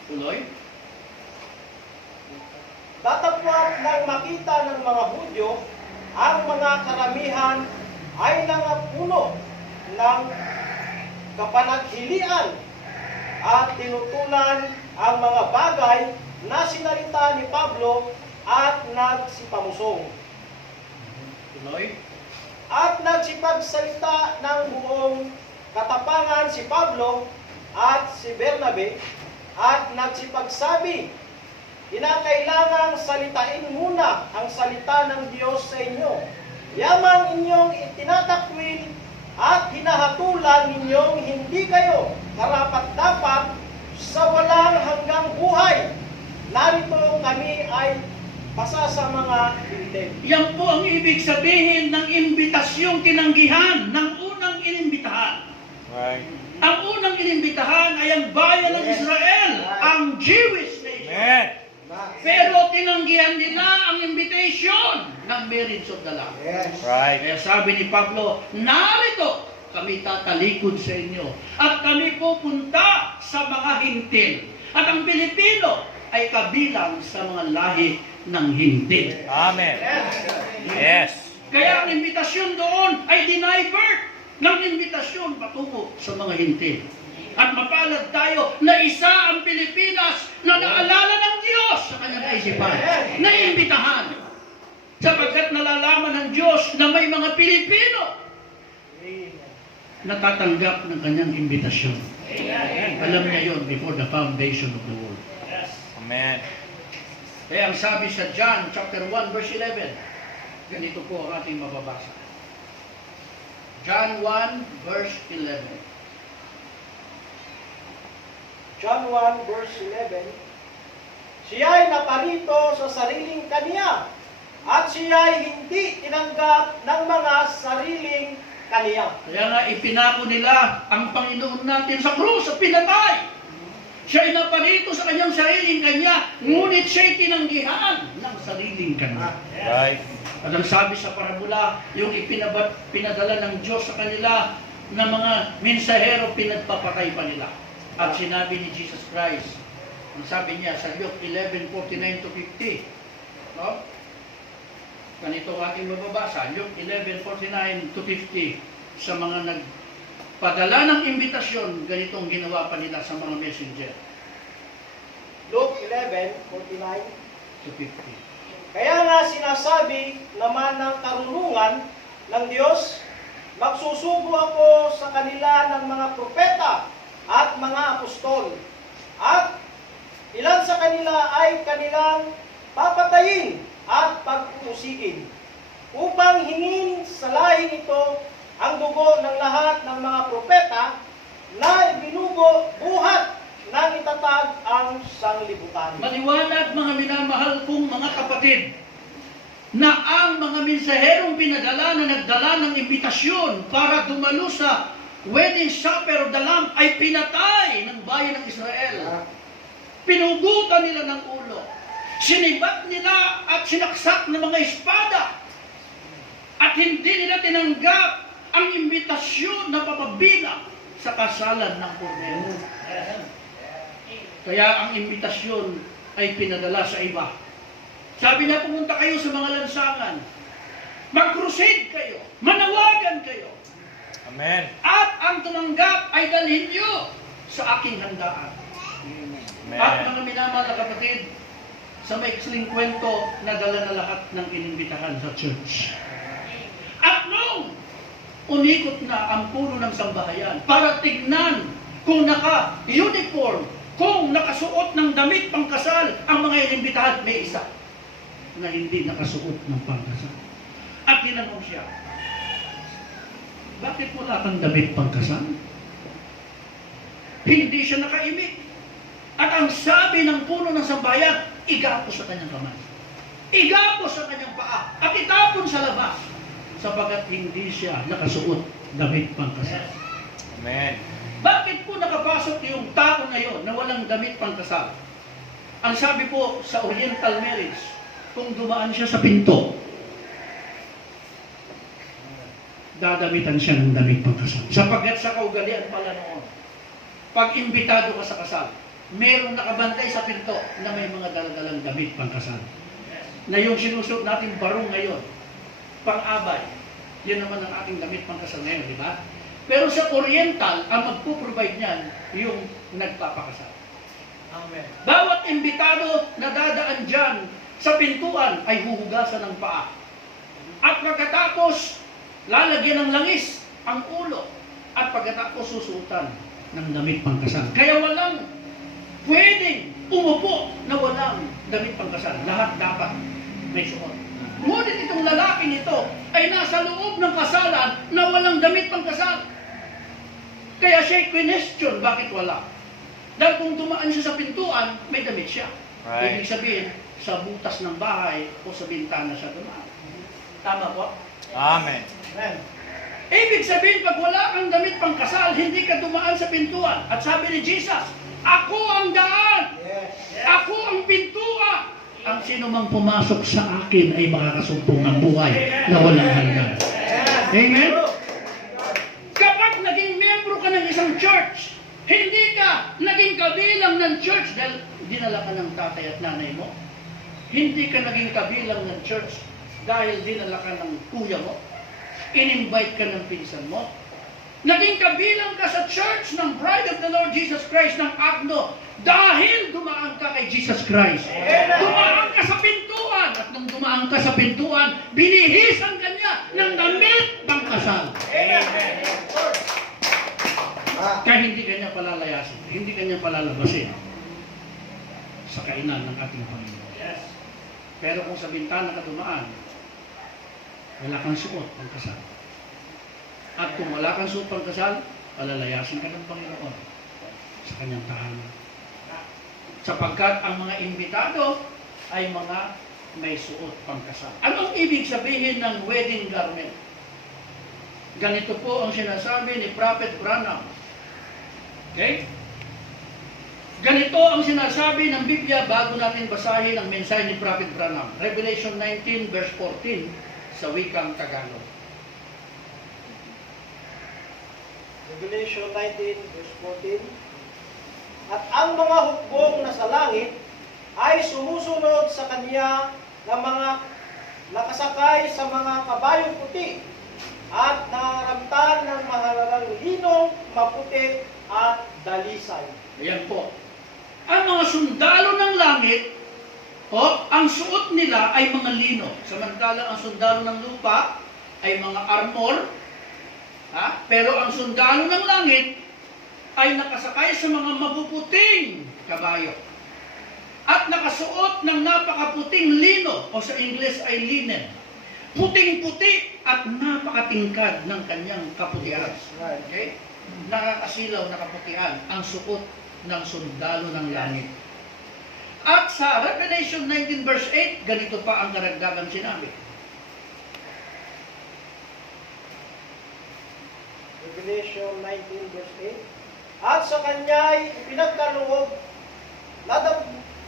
Tuloy. Datapwat nang makita ng mga Hudyo, ang mga karamihan ay nangapuno ng kapanaghilian at tinutulan ang mga bagay na sinalita ni Pablo at nagsipamusong. Tuloy. At nagsipagsalita ng buong katapangan si Pablo at si Bernabe at nagsipagsabi, kinakailangang salitain muna ang salita ng Diyos sa inyo. Yamang inyong itinatakwil at hinahatulan ninyong hindi kayo karapat-dapat sa walang hanggang buhay. Narito kami ay pasa sa mga dibdib. Yan po ang ibig sabihin ng imbitasyong tinanggihan ng unang inimbitahan. Right. Ang unang inimbitahan ay ang bayan ng Israel, ang Jewish nation. Amen. Pero tinanggihan nila ang invitation ng marriage of the Lamb. Right. Kaya sabi ni Pablo, narito kami tatalikod sa inyo at kami pupunta sa mga hintil. At ang Pilipino ay kabilang sa mga lahi ng hintil. Amen. Yes. Kaya ang invitasyon doon ay dinivert ng invitasyon patungo sa mga hintil. At mapalad tayo na isa ang Pilipinas na naalala ng Diyos sa kanyang kaisipan, na imbitahan. Sapagkat nalalaman ng Diyos na may mga Pilipino na tatanggap ng kanyang imbitasyon. Alam niya yon before the foundation of the world. Amen. Kaya ang sabi sa John chapter 1 verse 11, ganito po ang ating mababasa. John 1 verse 11. John 1 verse 11, siya'y naparito sa sariling kaniya, at siya'y hindi tinanggap ng mga sariling kaniya. Kaya nga ipinako nila ang Panginoon natin sa krus at pinatay. Siya'y naparito sa kanyang sariling kanya, ngunit siya'y tinanggihan ng sariling kanya. Right. At ang sabi sa parabola, yung pinadala ng Diyos sa kanila na mga mensahero, pinagpapatay pa nila. At sinabi ni Jesus Christ, ang sabi niya sa Luke 11:49 to 50, no? Ganito ang ating mababasa, Luke 11:49 to 50, sa mga nagpadala ng imbitasyon, ganitong ginawa pa nila sa mga messenger. Luke 11:49, To 50. kaya nga sinasabi naman ng karunungan ng Diyos, magsusugo ako sa kanila ng mga propeta at mga apostol, at ilan sa kanila ay kanilang papatayin at pag-uusigin, upang hingin sa lahing ito ang dugo ng lahat ng mga propeta na ibinugo buhat ng itatag ang sanglibutan. Maliwanag, mga minamahal kong mga kapatid, na ang mga mensaherong pinadala na nagdala ng imbitasyon para dumalo sa wedding supper of the Lamb ay pinatay ng bayan ng Israel. Pinugutan nila ng ulo. Sinibat nila at sinaksak ng mga espada. At hindi nila tinanggap ang imbitasyon na papabilang sa kasalan ng Kordero. Kaya ang imbitasyon ay pinadala sa iba. Sabi niya, pumunta kayo sa mga lansangan. Mag-crusade kayo. Manawagan kayo. Amen. At ang tumanggap ay dalhin niyo sa aking handaan. At Amen. mga minamahal na kapatid, sa maikling kwento, nadala na lahat ng inimbitahan sa church. At nung umikot na ang puno ng sambahayan para tignan kung naka-uniform, kung nakasuot ng damit pangkasal ang mga inimbitahan, may isa na hindi nakasuot ng pangkasal. At tinanong siya, bakit wala kang damit pangkasal? Hindi siya nakaimik. At ang sabi ng puno ng sambahayan, igapos sa kanyang kamay. Igapos sa kanyang paa. At itapon sa labas. Sapagat hindi siya nakasuot damit pangkasal. Amen. Bakit po nakapasok yung tao ngayon na walang damit pangkasal? Ang sabi po sa Oriental marriage, kung dumaan siya sa pinto, dadamitan siya ng damit pangkasal. Sapagat sa kaugalian pala noon, pag imbitado ka sa kasal, merong nakabantay sa pinto na may mga daladalang damit pangkasal. Na yung sinusuot natin barong ngayon, pang-abay, yan naman ang ating damit pangkasal ngayon, di ba? Pero sa Oriental, ang magpo-provide niyan, yung nagpapakasal. Amen. Bawat imbitado na dadaan dyan sa pintuan ay huhugasan ng paa. At pagkatapos, lalagyan ng langis ang ulo. At pagkatapos susuotan ng damit pangkasal. Kaya walang pwedeng umupo na walang damit pangkasal. Lahat dapat may suot. Ngunit itong lalaking ito ay nasa loob ng kasalan na walang damit pangkasal. Kaya siya question, bakit wala? Dahil kung dumaan siya sa pintuan, may damit siya. Right. Ibig sabihin, sa butas ng bahay o sa bintana siya dumaan. Tama po? Amen. Amen. Ibig sabihin, pag wala kang damit pangkasal, hindi ka dumaan sa pintuan. At sabi ni Jesus, ako ang daan! Yes. Ako ang pintuan! Ang sino mang pumasok sa akin ay makakasumpong ng buhay na walang hanggan. Amen? Kapag naging membro ka ng isang church, hindi ka naging kabilang ng church dahil dinala ka ng tatay at nanay mo. Hindi ka naging kabilang ng church dahil dinala ka ng kuya mo. In-invite ka ng pinsan mo. Naging kabilang ka sa church ng Bride of the Lord Jesus Christ ng Agno dahil dumaan ka kay Jesus Christ. Dumaan ka sa pintuan at nung dumaan ka sa pintuan, binihisan ka niya ng damit pangkasal. Amen. Ah. Kaya hindi ka niya palalayasin, hindi ka niya palalabasin. sa kainan ng ating Panginoon. Yes. Pero kung sa bintana ka dumaan, wala kang suot ng kasal. At kung wala kang suot ng kasal, palalayasin ka ng Panginoon sa kanyang tahanan. Sapagkat ang mga imbitado ay mga may suot pang kasal. Anong ibig sabihin ng wedding garment? Ganito po ang sinasabi ni Prophet Branham. Okay? Ganito ang sinasabi ng Biblia bago natin basahin ang mensahe ni Prophet Branham. Revelation 19 verse 14 sa wikang Tagalog. Revelation 19 verse 14. At ang mga hukbong nasa langit ay sumusunod sa kanya ng mga nakasakay sa mga kabayong puti at nangaramtan ng mahalagang linong maputi at dalisay. Ayan po. Ang mga sundalo ng langit, ang suot nila ay mga lino. Samantalang ang sundalo ng lupa ay mga armor. Pero ang sundalo ng langit ay nakasakay sa mga mapuputing kabayo. At nakasuot ng napakaputing lino, o sa Ingles ay linen. Puting-puti at napakatingkad ng kanyang kaputihan. Okay? Nakakasilaw na kaputihan ang suot ng sundalo ng langit. At sa Revelation 19 verse 8, ganito pa ang karagdagang sinabi. Revelation 19 verse 8. At sa kanya'y pinagkaloob na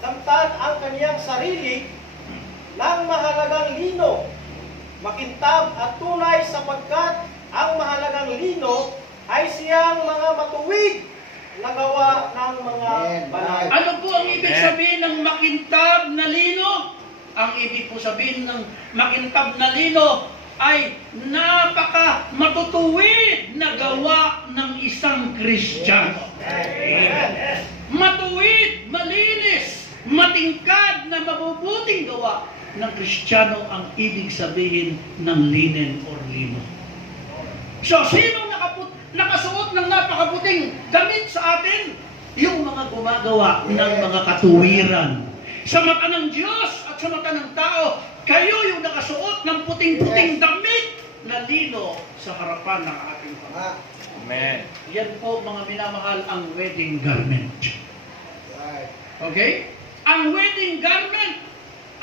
damtan ang kaniyang sarili ng mahalagang lino, makintab at tunay sapagkat ang mahalagang lino ay siyang mga matuwid na gawa ng mga banal. Ano po ang ibig sabihin ng makintab na lino? Ang ibig po sabihin ng makintab na lino ay napaka matutuwid na gawa ng isang Kristiyano. Matuwid, malinis, matingkad na mabubuting gawa ng Kristiyano ang ibig sabihin ng linen or lino. So, sino nakasuot ng napakaputing damit sa atin? Yung mga gumagawa ng mga katuwiran. Sa mata ng Diyos at sa mata ng tao, kayo yung nakasuot ng puting-puting damit na lino sa harapan ng ating Panginoon. Amen. Yan po mga minamahal ang wedding garment. Okay? Ang wedding garment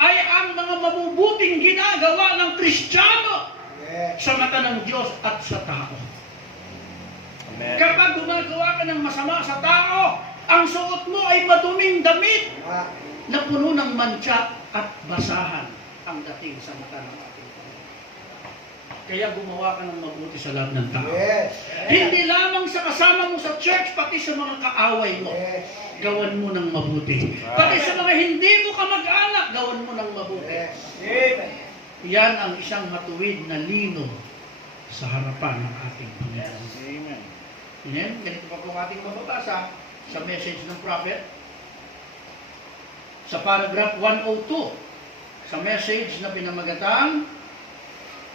ay ang mga mabubuting ginagawa ng Kristiyano sa mata ng Diyos at sa tao. Amen. Kapag gumagawa ka ng masama sa tao, ang suot mo ay maduming damit na puno ng mantsa at basahan ang dating sa mata ng ating Panginoon. Kaya gumawa ka ng mabuti sa lahat ng tao. Hindi lamang sa kasama mo sa church, pati sa mga kaaway mo. Gawan mo ng mabuti. Pati sa mga hindi mo kamag-anak, gawan mo ng mabuti. Yan ang isang matuwid na lino sa harapan ng ating Panginoon. Amen. Yan, ganito pa po ating mababasa sa message ng prophet. Sa paragraph 102, sa message na pinamagatang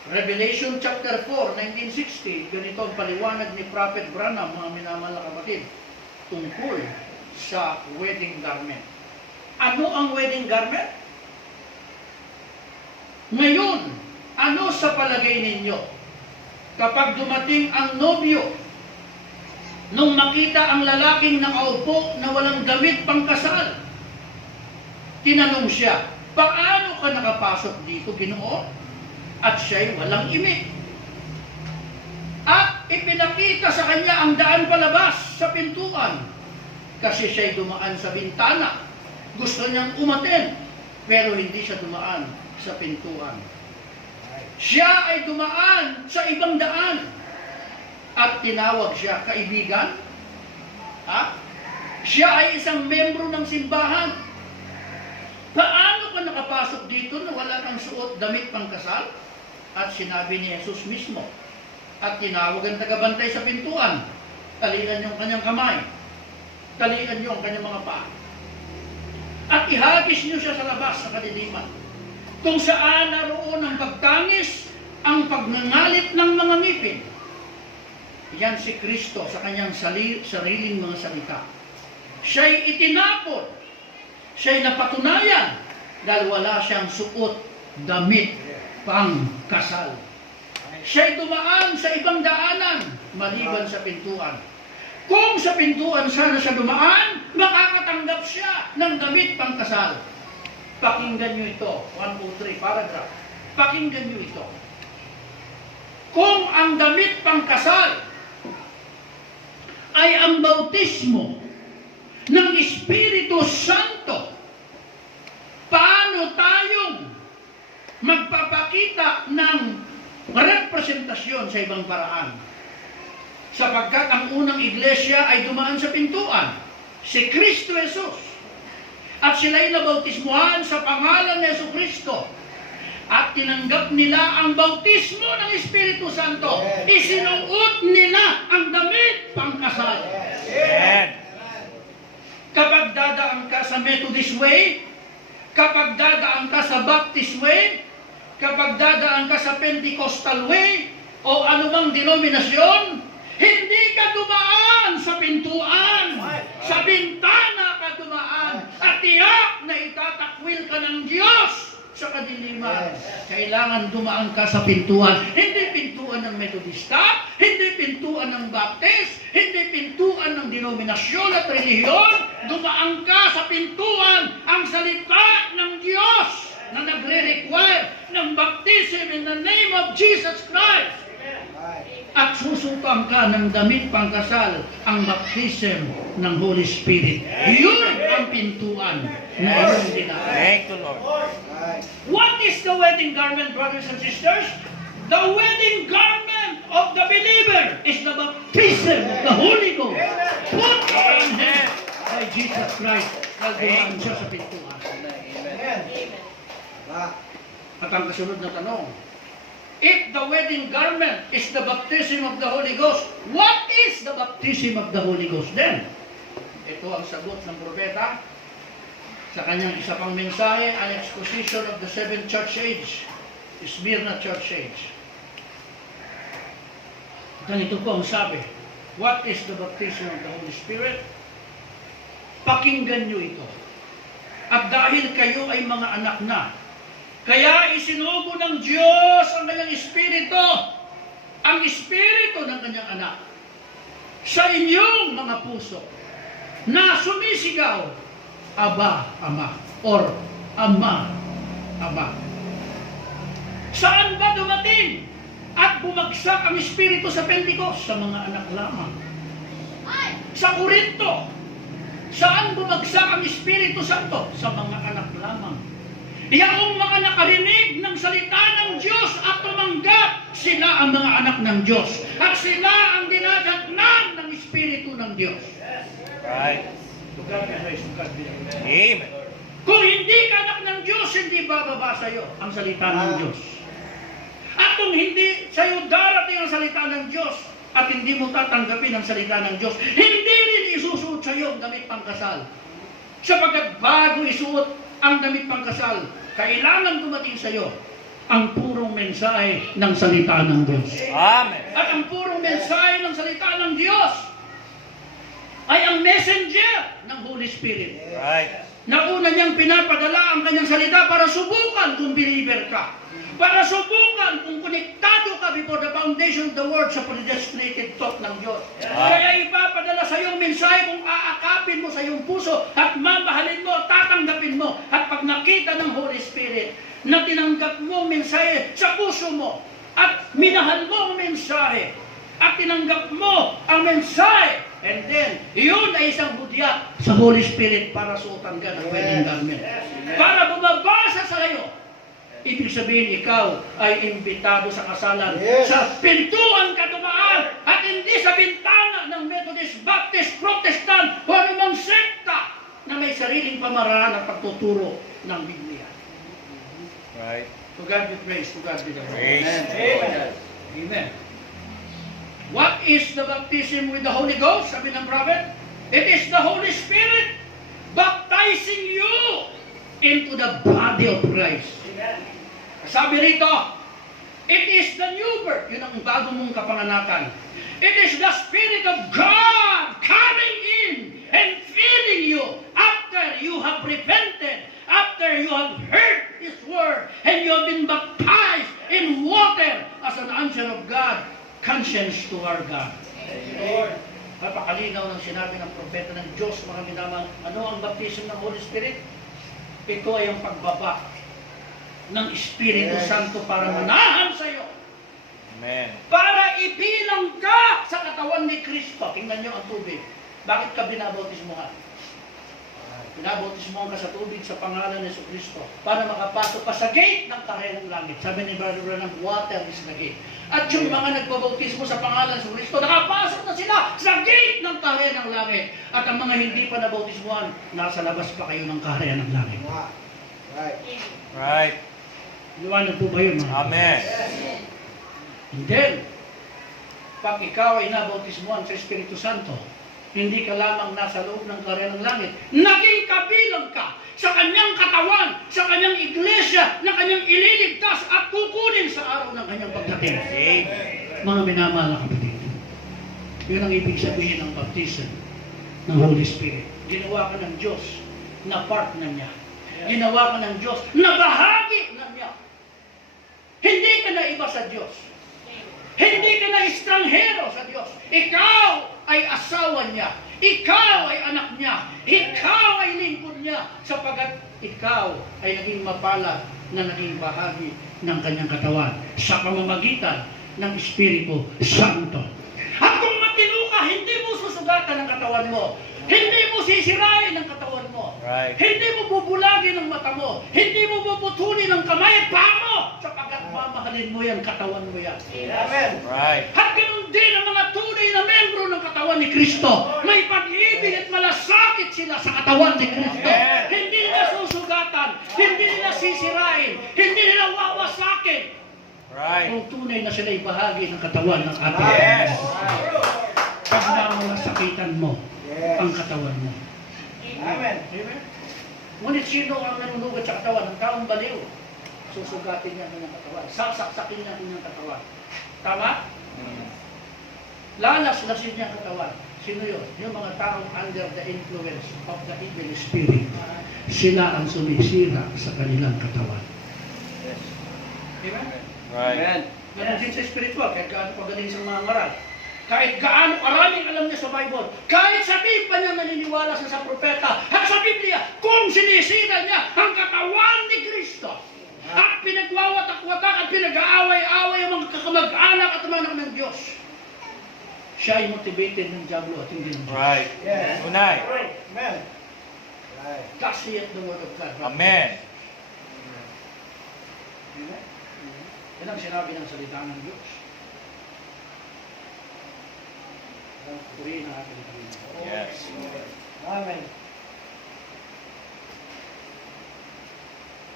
Revelation chapter 4, 1960, ganito ang paliwanag ni Prophet Branham, mga minamahal na kapatid, tungkol sa wedding garment. Ano ang wedding garment? Ngayon, ano sa palagay ninyo? Kapag dumating ang nobyo, nung makita ang lalaking nakaupo na walang damit pang kasal, tinanong siya, paano ka nakapasok dito, Ginoo? At siya'y walang imik. At ipinakita sa kanya ang daan palabas sa pintuan. Kasi siya'y dumaan sa bintana. Gusto niyang umaten, pero hindi siya dumaan sa pintuan. Siya ay dumaan sa ibang daan. At tinawag siya, kaibigan. Siya ay isang membro ng simbahan. Paano ka nakapasok dito na wala kang suot damit pang kasal? At sinabi ni Jesus mismo. At tinawag ang tagabantay sa pintuan. Talian niyo ang kanyang kamay. Talian niyo ang kanyang mga paa. At ihagis niyo siya sa labas sa kadiliman. Kung saan naroon ang pagtangis, ang pagngangalit ng mga ngipin. Yan si Kristo sa kanyang sariling mga salita. Siya'y itinapon Siya'y napatunayan dahil wala siyang suot damit pang kasal. Siya'y dumaan sa ibang daanan maliban sa pintuan. Kung sa pintuan sana siya dumaan, makakatanggap siya ng damit pang kasal. Pakinggan niyo ito. 103, paragraph. Pakinggan niyo ito. Kung ang damit pang kasal ay ang bautismo ng Espiritu Santo, paano tayong magpapakita ng representasyon sa ibang paraan? Sapagkat ang unang iglesia ay dumaan sa pintuan, si Kristo Jesus. At sila'y nabautismuhan sa pangalan ni Yesu Kristo. At tinanggap nila ang bautismo ng Espiritu Santo. Isinuot nila ang damit pangkasal. Amen. Kapag dadaan ka sa Methodist way, kapag dadaan ka sa Baptist way, kapag dadaan ka sa Pentecostal way, o anumang denominasyon, hindi ka dumaan sa pintuan. Sa bintana ka dumaan. At tiyak na itatakwil ka ng Diyos sa kadiliman. Kailangan dumaan ka sa pintuan. Hindi pintuan ng Metodista, hindi pintuan ng Baptist, hindi pintuan ng denominasyon at relihiyon. Dumaan ka sa pintuan, ang salita ng Diyos na nagre-require ng baptism in the name of Jesus Christ. At susupang ka ng damit pangkasal, ang baptism ng Holy Spirit. Yun ang pintuan na iyong dinaan. Thank you, Lord. What is the wedding garment, brothers and sisters? The wedding garment of the believer is the baptism of the Holy Ghost. Put on him by Jesus Christ. Nagdumaan siya sa pintuan. At ang kasunod na tanong, if the wedding garment is the baptism of the Holy Ghost, what is the baptism of the Holy Ghost then? Ito ang sagot ng propeta sa kanyang isa pang mensahe, an exposition of the seven church age, Smyrna church age. Ganito po ang sabi, what is the baptism of the Holy Spirit? Pakinggan nyo ito. At dahil kayo ay mga anak na, kaya isinugo ng Diyos ang kanyang Espiritu, ang Espiritu ng kanyang anak, sa inyong mga puso, na sumisigaw, Aba, Ama, or Ama, Ama. Saan ba dumating at bumagsak ang Espiritu sa Pentecost? Sa mga anak lamang. Sa Korinto, saan bumagsak ang Espiritu Santo? Sa mga anak lamang. Yaong mga nakarinig ng salita ng Diyos at tumanggap, sila ang mga anak ng Diyos. At sila ang dinadatnan ng Espiritu ng Diyos. Right. Amen. Kung hindi ka anak ng Diyos, hindi bababa sa iyo ang salita ng Diyos. At kung hindi sa iyo darating ang salita ng Diyos, at hindi mo tatanggapin ang salita ng Diyos, hindi rin isusuot sa iyo ang damit pangkasal. Sapagkat bago isuot ang damit pangkasal, kailangan dumating sa iyo ang purong mensahe ng salita ng Diyos. Amen. At ang purong mensahe ng salita ng Diyos ay ang messenger ng Holy Spirit. Right. Nauna niyang pinapadala ang kanyang salita para subukan kung believer ka. Para subukan kung konektado ka before the foundation of the world sa predestinated thought ng Diyos. Kaya ipapadala sa iyong mensahe kung aakapin mo sa iyong puso at mamahalin mo, tatanggapin mo. At pag nakita ng Holy Spirit na tinanggap mo ang mensahe sa puso mo at minahal mo ang mensahe at tinanggap mo ang mensahe, and then, yun ay isang budyat sa Holy Spirit para suotan ka ng wedding garment. Para bumabasa sa iyo. Ibig sabihin, ikaw ay imbitado sa kasalan. Sa pintuan ka dumaan at hindi sa bintana ng Methodist, Baptist, Protestant o anumang sekta na may sariling pamaraan at pagtuturo ng Biblia. Right. To God be praised, to God be the Praise. glory. Amen. Amen. What is the baptism with the Holy Ghost? Sabi ng prophet, it is the Holy Spirit baptizing you into the body of Christ. Sabi rito, it is the new birth. Yun ang bago mong kapanganakan. It is the Spirit of God coming in and filling you after after you have repented, after you have heard His word, and you have been baptized in water as an answer of God, conscience toward God. Lord, napakalinaw ng sinabi ng propeta ng Diyos, mga minamang, ano ang baptism ng Holy Spirit? Ito ay ang pagbaba ng Espiritu Yes. Santo para manahan sa iyo. Amen. Para ibilang ka sa katawan ni Kristo. Tingnan niyo ang tubig. Bakit ka binabautismohan? Binabautismohan ka sa tubig sa pangalan ni Kristo para makapasok ka sa gate ng kaharian ng langit. Sabi ni Brother Branham, water is the gate. At yung mga nagbabautismo sa pangalan ni Kristo, nakapasok na sila sa gate ng kaharian ng langit. At ang mga hindi pa nabautismohan, nasa labas pa kayo ng kaharian ng langit. Right. Right. Liwanag po ba yun, mga? Amen. And then, pag ikaw ay nabautismohan sa Espiritu Santo, hindi ka lamang nasa loob ng kaharian ng langit, naging kabilang ka sa kanyang katawan, sa kanyang iglesia, na kanyang ililigtas at kukunin sa araw ng kanyang pagdating. Amen. Mga minamahal na kapatid, yun ang ibig sabihin ng baptism ng Holy Spirit. Ginawa ka ng Diyos na part na niya. Ginawa ka ng Diyos na bahagi na niya. Hindi ka na iba sa Diyos. Hindi ka na estranghero sa Diyos. Ikaw ay asawa niya. Ikaw ay anak niya. Ikaw ay lingkod niya. Sapagat ikaw ay naging mapalad na naging bahagi ng kanyang katawan sa pamamagitan ng Espiritu Santo. At kung matino ka, hindi mo susugatan ang katawan mo. Hindi mo sisirain ang katawan mo. Right. Hindi mo bubulagin ang mata mo. Hindi mo bubutulin ang kamay at paa mo. Sapagat mamahalin mo yan, katawan mo yan. Amen. Right. At ganoon din ang mga tunay na membro ng katawan ni Kristo. May pag-ibig at malasakit sila sa katawan ni Kristo. Amen. Hindi nila susugatan. Hindi nila sisirain. Hindi nila wawasakin. Right. Kung tunay na sila'y bahagi ng katawan ng ating Yes. Pag namamasakitan mo ang katawan mo. Amen. Amen? Ngunit sino ang nanunugat sa katawan? Ang taong baliw. Susugatin niya ang kanyang katawan. Sasaksakin niya ang kanyang katawan. Tama? Lalaslasin niya ang katawan. Sino yun? Yung mga taong under the influence of the evil spirit. Sila ang sumisira sa kanilang katawan. Amen? Right. Ganon din sa spiritual, kahit gaano pagaling sa mga ngaral. Kahit gaano karaming alam niya sa Bible, kahit sabihin pa niya naniniwala siya sa propeta at sa Biblia, kung sinisira niya ang katawan ni Kristo at pinagwawatak-watak at pinag-aaway-aaway ang mga kakamag-anak at mga anak ng Diyos, siya ay motivated ng Diablo at hindi ng Diyos. Right. Yes. Unay. Amen. Right. Thus saith the word of God. Amen. Amen? Yan ang sinabi ng salita ng Diyos. Purihin ang ating Panginoon. Yes. Amen.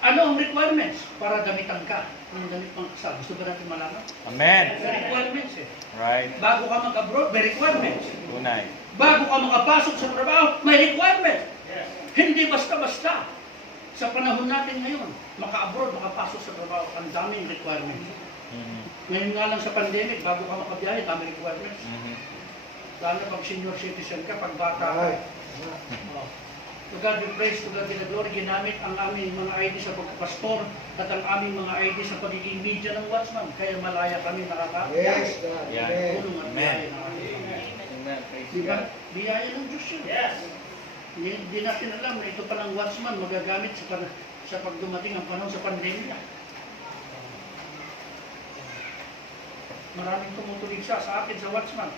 Ano ang requirements para gamitan ka ng damit pang kasal? Gusto ba natin malaman? Amen. May requirements eh. Right. Bago ka mag-abroad, may requirements. Unay. Bago ka makapasok sa trabaho, may requirement. Hindi basta-basta. Sa panahon natin ngayon, maka-abroad, makapasok sa trabaho, ang daming requirements. Mhm. Ngayon nga lang sa pandemic, bago ka makabiyahe, daming requirements. Mhm. Lalo na pag senior citizen ka, pag bata ka. Right. Oh. To God be praised, to God be the glory. Ginamit ang aming mga ID sa pagkapastor at ang aming mga ID sa pagiging media ng Watchman. Kaya malaya kami nakaka- Yes, God. Yeah. Amen. Tulong at Amen. biyaya ng ating Panginoon. Amen. Praise Diba? Biyaya ng Diyos yun. Yes. Hindi natin alam na ito palang Watchman magagamit sa pagdumating ang panahon sa pandemya. Maraming tumutulig sa akin sa Watchman.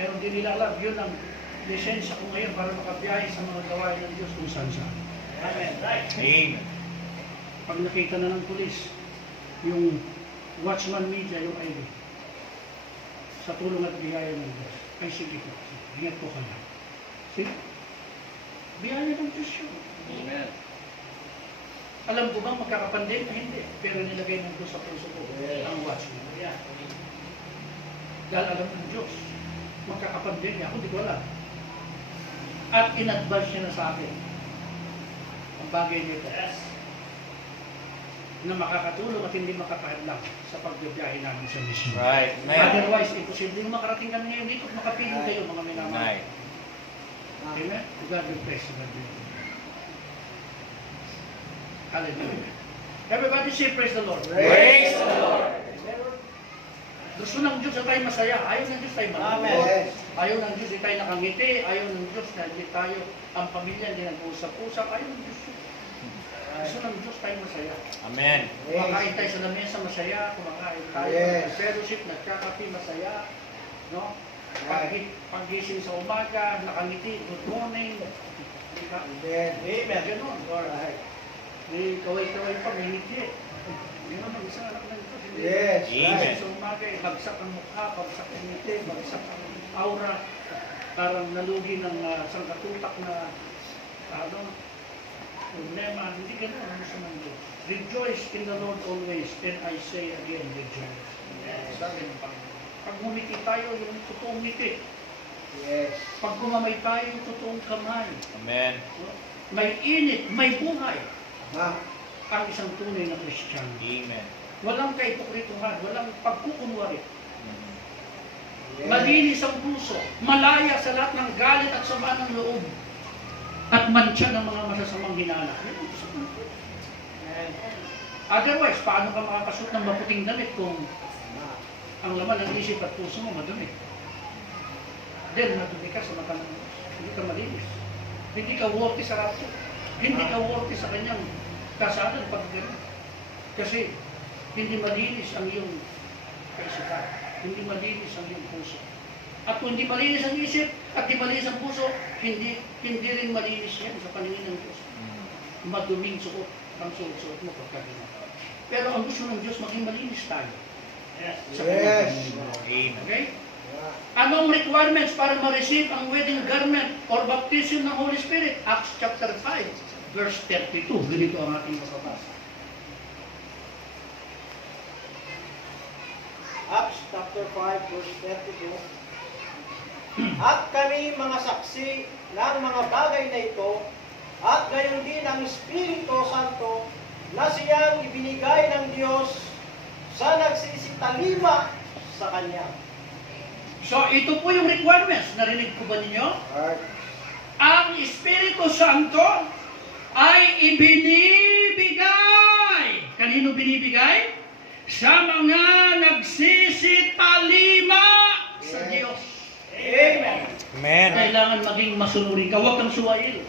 Pero hindi nila alam, yun ang lisensya ko ngayon para makabiyahe sa mga gawain ng Diyos kung saan saan. Amen. Right. Amen. Pag nakita na ng pulis, yung Watchman Media, yung ID, sa tulong at biyaya ng Diyos, ay sige po, ingat po kayo. See? Biyaya ng Diyos yun. Amen. Alam ko bang magkakapandem? Hindi. Pero nilagay ng Diyos sa puso ko ang Watchman. Dahil alam ng Diyos, magkakapandem niya. Ako di ko alam. At in-advance niya na sa akin ang bagay nito na makakatulong at hindi makakahadlang sa pagbibiyahe namin sa mission. Right. Amen. Otherwise, imposible yung makarating kami ngayon dito at makapiling kayo mga minamahal. Unay. Amen? To God be praise. To God be praise. Hallelujah. Everybody say praise the Lord. Praise the Lord. Gusto ng Diyos na tayo masaya. Ayaw ng Diyos tayo malungkot. Yes. Ayaw ng Diyos na tayo nakangiti. Ayaw ng Diyos na hindi tayo, ang pamilya hindi nag-uusap-usap. Ayaw ng Diyos yun. Gusto ng Diyos tayo masaya. Amen. Kumakain tayo sa lamesa, masaya. Kumakain tayo, Yes. fellowship, nagkakapi, masaya. No? Right. Paggising sa umaga, nakangiti, good morning. Diba? Amen. Amen. Ganon. Or, may kaway-kaway pa, may ngiti. Yun naman, isang anak ng Diyos. Hindi Yes. Amen. Right. sa umaga, bagsak ang mukha, bagsak ang ngiti, bagsak ang aura. Parang nalugi ng sangkatutak na problema. Hindi ganun ang gusto ng Diyos. Rejoice in the Lord always, and I say again, rejoice. Sabi ng Panginoon. Pag ngumiti tayo, yung totoong ngiti. Yes. Pag gumamay tayo, yung totoong kamay. Amen. May init, may buhay. Ma. Ang isang tunay na Kristiyano. Amen. Walang kaipokrituhan, walang pagkukunwari. Yes. Malinis ang puso, malaya sa lahat ng galit at sama ng loob. At mantsa ng mga masasamang hinala. Yan ang gusto ng Diyos. Otherwise, paano ka makakasuot ng maputing damit kung Ma. ang laman ng isip at puso mo madumi? Then, madumi ka sa mata ng Diyos. Hindi ka malinis. Hindi ka worthy sa rapto. Hindi ka worthy sa kanyang kasalan pag gano'n. Kasi, hindi malinis ang iyong kaisipan. Hindi malinis ang iyong puso. At kung hindi malinis ang isip at hindi malinis ang puso, hindi rin malinis yan sa paningin ng Diyos. Maduming suot ang suot mo pagka gano'n. Pero ang gusto ng Diyos, maging malinis tayo. Sa kanyang Yes. paningin. Amen. Okay? Ma. Anong requirements para ma-receive ang wedding garment or baptism ng Holy Spirit? Acts chapter 5, verse 32. Ganito ang ating mababasa. Acts chapter 5 verse 32. At kami mga saksi ng mga bagay na ito, at gayon din ang Espiritu Santo na siyang ibinigay ng Diyos sa nagsisitalima sa Kanya. So, ito po yung requirements. Narinig ko ba ninyo? Right. Ang Espiritu Santo ay ibinibigay. Kanino binibigay? Sa mga nagsisitalima sa Yes. Diyos. Amen. Amen. Kailangan maging masunurin ka. Huwag kang suwail.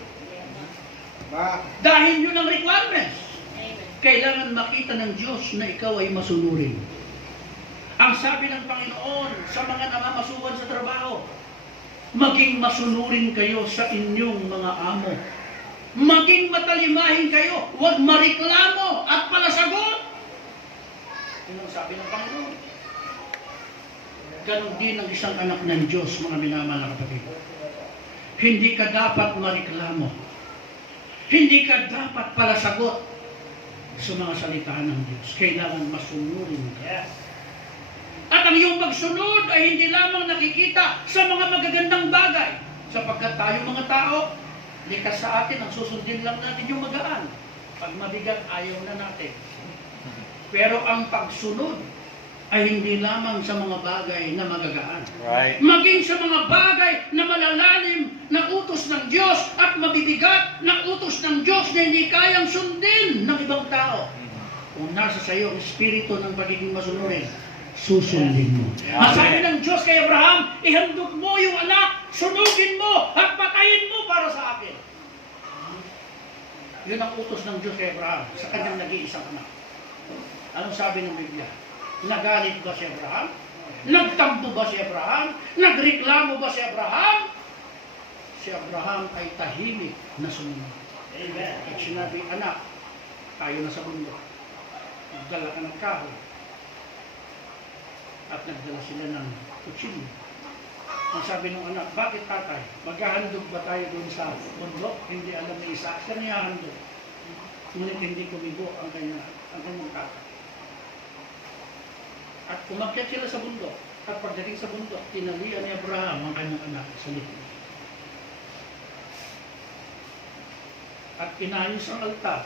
Ma. Dahil yun ang requirements. Kailangan makita ng Diyos na ikaw ay masunurin. Ang sabi ng Panginoon sa mga namamasukan sa trabaho, maging masunurin kayo sa inyong mga amo. Maging matalimahin kayo. Huwag mareklamo at palasagot. Yun ang sabi ng Panginoon. Ganon din ang isang anak ng Diyos, mga minamahal na kapatid. Hindi ka dapat mareklamo. Hindi ka dapat palasagot sa mga salita ng Diyos. Kailangan masunurin ka. At ang iyong pagsunod ay hindi lamang nakikita sa mga magagandang bagay. Sapagkat tayo mga tao, likas sa atin, ang susundin lang natin yung magaan. Pag mabigat, ayaw na natin. Pero ang pagsunod ay hindi lamang sa mga bagay na magagaan. Right. Maging sa mga bagay na malalalim na utos ng Diyos at mabibigat na utos ng Diyos na hindi kayang sundin ng ibang tao. Kung nasa sa iyo ang espiritu ng pagiging masunurin, susundin mo. Ang sabi ng Diyos kay Abraham, ihandog mo yung anak, sunugin mo at patayin mo para sa akin. Yun ang utos ng Diyos kay Abraham sa kanyang nag-iisang anak. Anong sabi ng Biblia? Nagalit ba si Abraham? Nagtampo ba si Abraham? Nagreklamo ba si Abraham? Si Abraham ay tahimik na sumunod. Amen. At sinabi, anak, tayo na sa mundo. Nagdala ka ng kahoy. At nagdala sila ng kutsilyo. Ang sabi ng anak, bakit tatay? Maghahandog ba tayo doon sa mundo? Hindi alam ni Isaac. Siya niya handog. Ngunit hindi kumibo ang kanyang tatay. At umakyat sila sa bundok. At pagdating sa bundok, tinalian ni Abraham ang kanyang anak sa likod. At inayos ang altar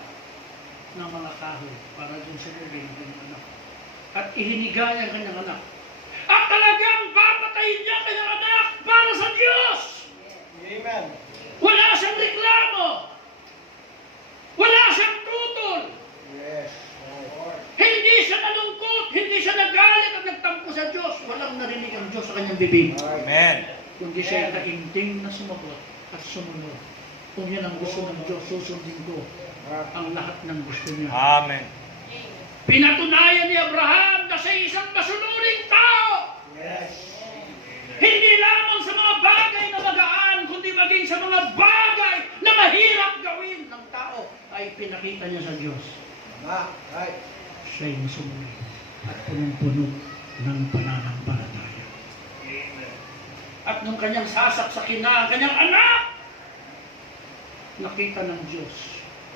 ng mga kahoy para dun sa lugay ng kanyang anak. At ihinigay ang kanyang anak. At talagang papatayin niya ang kanyang anak para sa Diyos! Amen. kanyang bibig. Amen. Kundi siya ay taimtim na sumagot at sumunod. Kung yan ang gusto ng Diyos, susundin ko ang lahat ng gusto niya. Amen. Pinatunayan ni Abraham na siya ay isang masunuring tao. Yes. Hindi lamang sa mga bagay na magaan, kundi maging sa mga bagay na mahirap gawin ng tao ay pinakita niya sa Diyos. Tama. Right. Siya'y masunurin at punong-puno ng pananampalataya. At nung kanyang sasaksakin na ang kanyang anak, nakita ng Diyos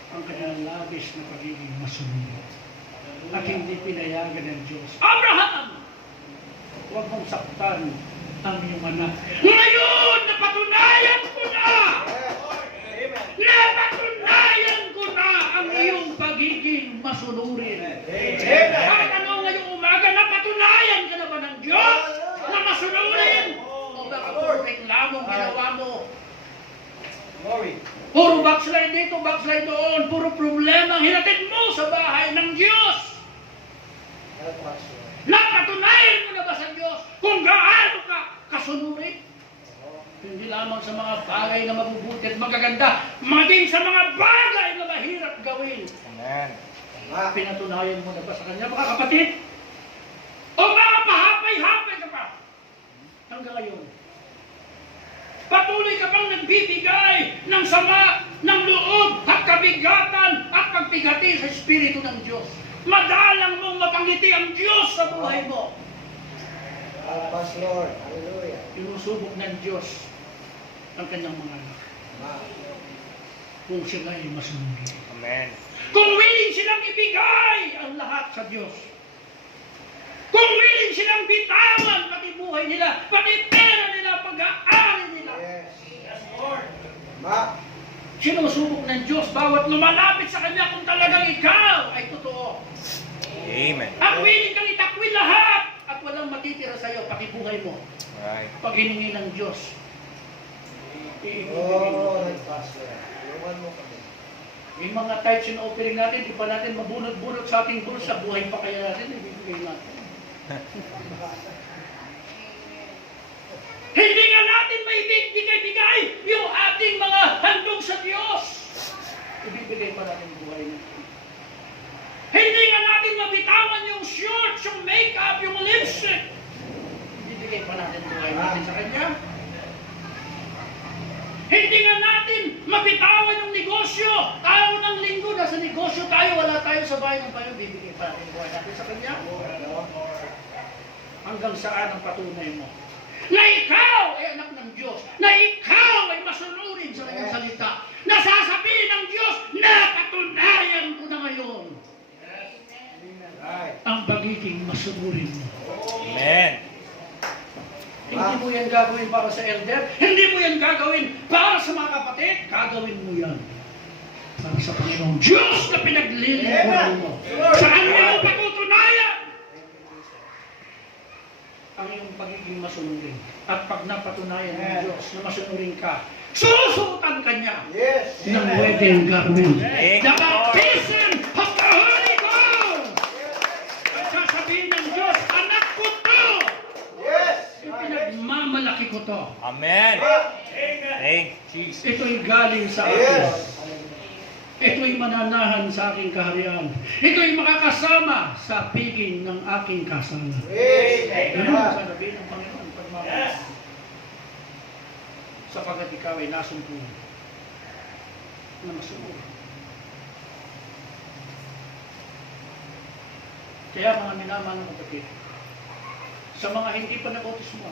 ang kanyang labis na pagiging masunod. At hindi pinayagan ng Diyos, Abraham! Huwag mong saktan ang iyong anak. Ngayon, napatunayan ko na! Napatunayan ko na ang iyong pagiging masunurin. At ano ngayong umaga, napatunayan ka na ba ng Diyos na masunurin? O baka puro reklamong ginawa mo? Glory. Puro backslide dito, backslide doon. Puro problema ang hinatid mo sa bahay ng Diyos. Help us, Lord. Napatunayan mo na ba sa Diyos kung gaano ka kasunurin? Hindi lamang sa mga bagay na mabubuti at magaganda, maging sa mga bagay na mahirap gawin. Amen. Tama. Pinatunayan mo na ba sa Kanya, mga kapatid? O mga pahapay-hapay ka pa? Hanggang ngayon. Patuloy ka pang nagbibigay ng sama, ng loob, at kabigatan, at pagpigati sa Espiritu ng Diyos. Madalang mong mapangiti ang Diyos sa buhay mo. Help us, Lord. Hallelujah. Inusubok ng Diyos ang kanyang mga anak. Tama. Kung sila ay masunod. Amen. Kung willing silang ibigay ang lahat sa Diyos. Kung willing silang bitawan pati buhay nila, pati pera nila, pag-aari nila. Yes. Tama. Sinusubok ng Diyos bawat lumalapit sa Kanya kung talagang ikaw ay totoo. Amen. At willing kang itakwil lahat at walang matitira sa iyo, pati buhay mo. Right. Pag hiningi ng Diyos, iibigay Oh, mo. help us, Lord. Tulungan mo kami. Yung mga tithes na offering natin, di pa natin mabunot-bunot sa ating bulsa, buhay pa kaya natin, ibibigay natin. Hindi nga natin maibigay-bigay yung ating mga handog sa Diyos. Ibibigay pa natin buhay natin. Hindi nga natin mabitawan yung shorts, yung makeup, yung lipstick. Ibibigay pa natin buhay natin sa Kanya. Hindi nga natin mabitawan yung negosyo. Araw ng linggo, nasa negosyo tayo, wala tayo sa bahay ng Panginoon. Bibigay pa natin buhay natin sa Kanya. Hanggang saan ang patunay mo? Na ikaw ay anak ng Diyos. Na ikaw ay masunurin sa kanyang salita. Nasasabihin ng Diyos, napatunayan ko na ngayon Right. ang pagiging masunurin mo. Amen. Hindi mo yan gagawin para sa elder. Hindi mo yan gagawin para sa mga kapatid. Gagawin mo yan para sa Panginoong Diyos na pinaglilingkuran mo. Saan mo yung patutunayan ang iyong pagiging masunurin. At pag napatunayan ng Diyos na masunurin ka, susutan ka niya Yes. ng wedding garment. Thank The you, Lord. baptism of the Holy Ghost. At sasabihin ng Diyos, anak ko to. Yes. Pinagmamalaki ko to. Amen. Thank Jesus. Ito'y galing sa akin. Yes. Ito'y mananahan sa aking kaharian. Ito'y makakasama sa piging ng aking kasalan. Praise Ganun God. ang sasabihin ng Panginoon pagmamahal. Sapagat ikaw ay nasumpungan na masunod. Kaya mga minamahal ng kapatid, sa mga hindi pa nabautismo,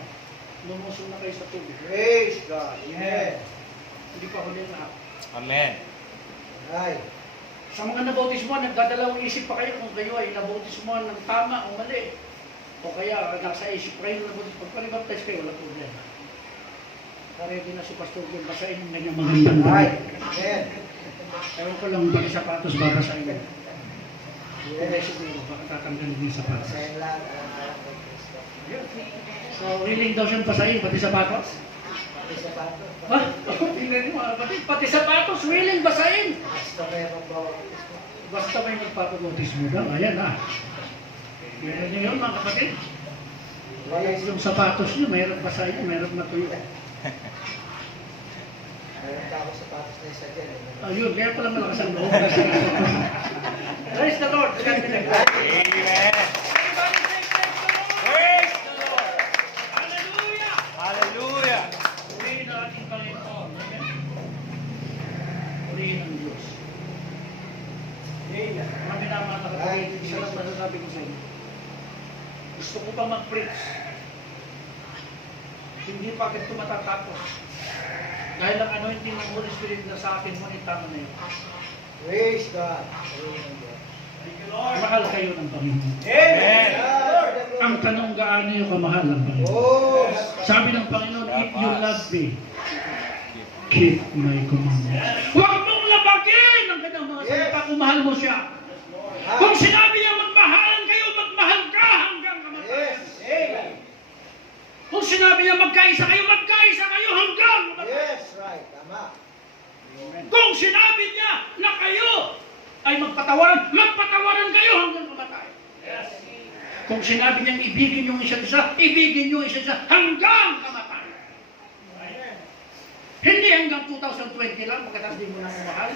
lumuso na kayo sa tubig. Praise God. Amen. Hindi pa huli lahat. Amen. Right. Sa mga nabautismo, nagdadalawang isip pa kayo kung kayo ay nabautismo ng tama o mali. O kaya nasa isip kayo na nabautismo. Pag panibaptize kayo, wala problema. Ready na si Pastor Gil, basahin yung kanyang magandang Right. damit. Amen. Ewan ko lang pati sapatos babasahin mo. Hindi Yes. siguro, baka tatanggalin yung sapatos. Sa lahat ang anak ng Kristo. So, willing daw siyang pasahin, pati sapatos? Pati sapatos. Ha? Tingnan mo, pati sapatos, willing basahin. Basta kayo magbawa ng Kristo. Basta may nagpapabautismo daw, ayan na. Yan niyo yun mga kapatid. Grace. Yung sapatos niyo, mayroon pa sa inyo, mayroon na tuyo. Meron pa ako sapatos na isa dyan. Ayun, kaya pala malakas ang loob. Praise the Lord. Amen. Praise the Lord. Hallelujah! Hallelujah. Purihin ang ating Panginoon. Amen? Purihin ang Diyos. Amen. Mga minamahal na kapatid, isa lang masasabi ko sa inyo. Gusto ko pang mag-preach. Hindi pa ito matatapos. Dahil ang anointing ng Holy Spirit na sa akin, ngunit tama na yun. Praise God. Praise God. Thank you, Lord. Mahal kayo ng Panginoon. Amen. Lord. Ang tanong, gaano niyo kamahal ang Panginoon? Oh. Sabi ng Panginoon, if you love me, keep my commandments. Huwag mong labagin ang kanyang mga salita kung mahal mo siya. Kung sinabi niya magmahalan kayo, magmahal ka hanggang kamatayan. Yes. Amen. Kung sinabi niya magkaisa kayo hanggang kamatayan. Yes, right. Tama. Kung sinabi niya na kayo ay magpatawaran kayo hanggang kamatayan. Kung sinabi niyang ibigin yung isa't isa, ibigin yung isa't isa hanggang kamatayan. Hindi hanggang 2020 lang, pagkatapos di mo na mamahal.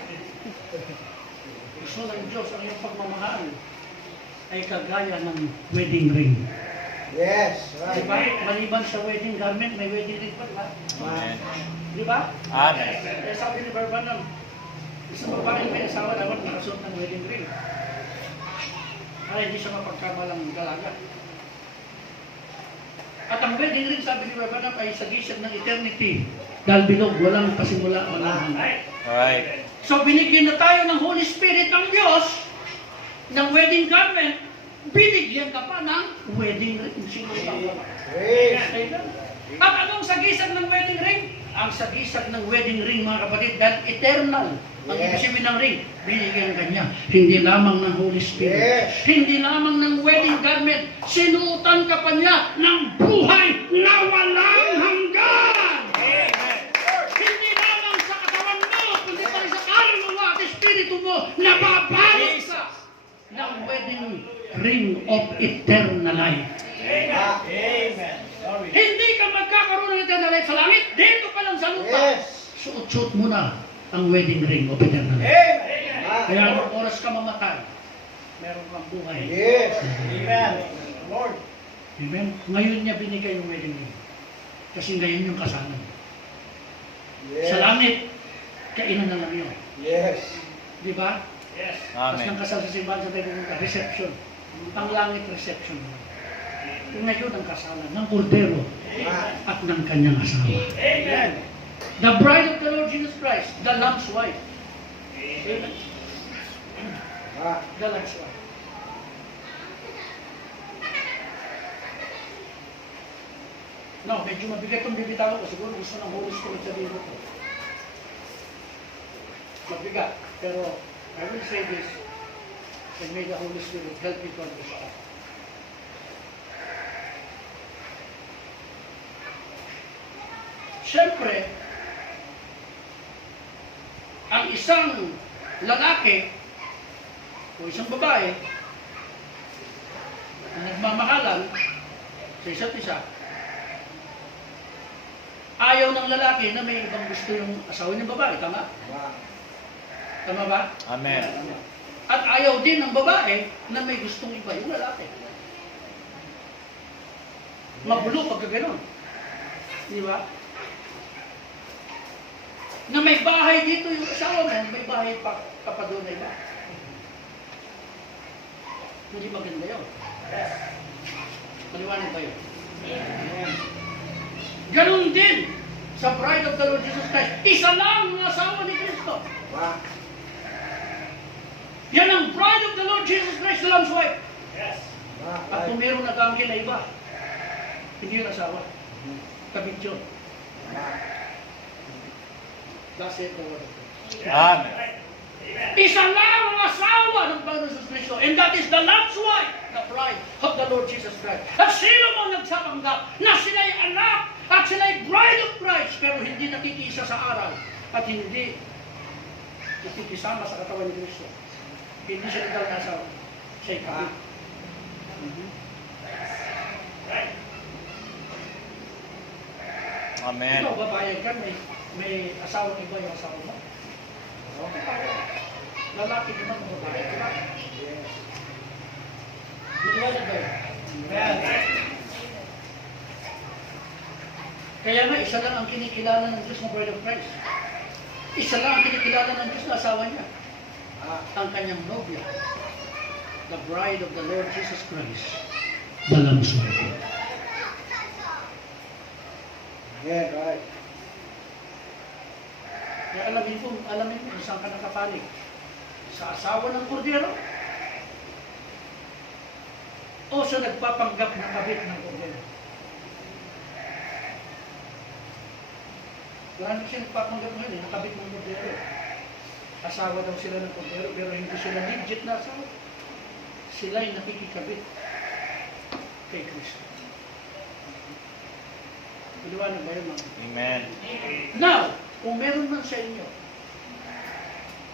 Gusto ng Diyos ang iyong pagmamahal ay kagaya ng wedding ring. Yes, right. Diba? Maliban sa wedding garment, may wedding ring pa, diba? Amen. Diba? Amen. Kaya sabi ni Barbanam, isang babae may asawa dapat nakasuot ng wedding ring. Para hindi siya mapagkamalang dalaga. At ang wedding ring, sabi ni Barbanam, ay sagisag ng eternity. Dahil bilog, walang pasimula, walang hanggang. Alright. So binigyan na tayo ng Holy Spirit ng Diyos, ng wedding garment, binigyan ka pa ng wedding ring. Sino ang ba? Praise. Amen. At anong sagisag ng wedding ring? Ang sagisag ng wedding ring, mga kapatid, dahil eternal. Ang Yes. ibig sabihin ng ring, binigyan ka niya. Hindi lamang ng Holy Spirit. Yes. Hindi lamang ng wedding garment. Sinuotan ka pa niya ng buhay na walang hanggan. Amen. Hindi lamang sa katawan mo, kundi pa rin sa kaluluwa at espiritu mo, nababalot ka ng wedding ring of eternal life. Ah, Amen. Sorry. Hindi ka magkakaroon ng eternal life sa langit, dito pa lang sa lupa. yes. Suot-suot mo na ang wedding ring of eternal life. Amen. Ah, Kaya anong oras ka mamatay, meron kang buhay. yes. Amen. Lord. Amen? Ngayon niya binigay yung wedding ring. Kasi ngayon yung kasalan. Yes. Sa langit, kainan na lang yun. Yes. Di ba? Yes. Tapos Amen. ng kasal sa simbahan sa tayo pumunta, reception. Ang langit reception. Ngayon ang kasalan ng kordero Ah, at ng kanyang asawa. Amen. The bride of the Lord Jesus Christ, the Lamb's wife. Amen. ah. The Lamb's wife. No, medyo mabigat yung bibitaw ko. Siguro gusto ng Holy Spirit sabihin ko. Mabigat. Pero I will say this, and may the Holy Spirit help me to understand. Siyempre, ang isang lalaki o isang babae na nagmamahalan sa isa't isa, ayaw ng lalaki na may ibang gusto yung asawa ng babae. Tama? Ah, Tama ba? Amen. At ayaw din ng babae na may gustong iba yung lalaki. Magulo pagka gano'n. Di ba? Na may bahay dito yung asawa mo, may bahay pa doon na iba. Hindi maganda yun. Maliwanag ba yun? Ganon din sa bride of the Lord Jesus Christ. Isa lang ang asawa ni Kristo. ah. Yan ang bride of the Lord Jesus Christ, the Lamb's wife. Yes. Ah, At kung right. meron nag-angkin na iba, hindi yun asawa. Kabit yun. Ah, That's it, the word of God. Amen. Isa lang ang asawa ng Panginoon Jesus Cristo, and that is the Lamb's wife, the bride of the Lord Jesus Christ. At sino mo nagsapanggap na sila'y anak at sila'y bride of Christ, pero hindi nakikisa sa aral at hindi nakikisama sa katawan ni Kristo. Hindi siya legal na asawa. Siya'y kabit. Amen. Ikaw, babae ka, may asawang iba yung asawa mo. Lalaki naman ang babae ka. Yes. Liwanag ba yun? Amen. Kaya nga, isa lang ang kinikilala ng Diyos na bride of Christ. Isa lang ang kinikilala ng Diyos na asawa niya. Ang kanyang nobya. The bride of the Lord Jesus Christ. The Lamb's wife. Yeah, right. Kaya alamin mo kung saan ka nakapanig. Sa asawa ng kordero o sa nagpapanggap na kabit ng kordero. Marami siya nagpapanggap ngayon, nakabit ng kordero. Asawa daw sila ng kordero pero hindi sila legit na asawa. Sila'y nakikikabit kay Kristo. Iliwanag ba yun, mga? Amen. Now, kung meron man sa inyo,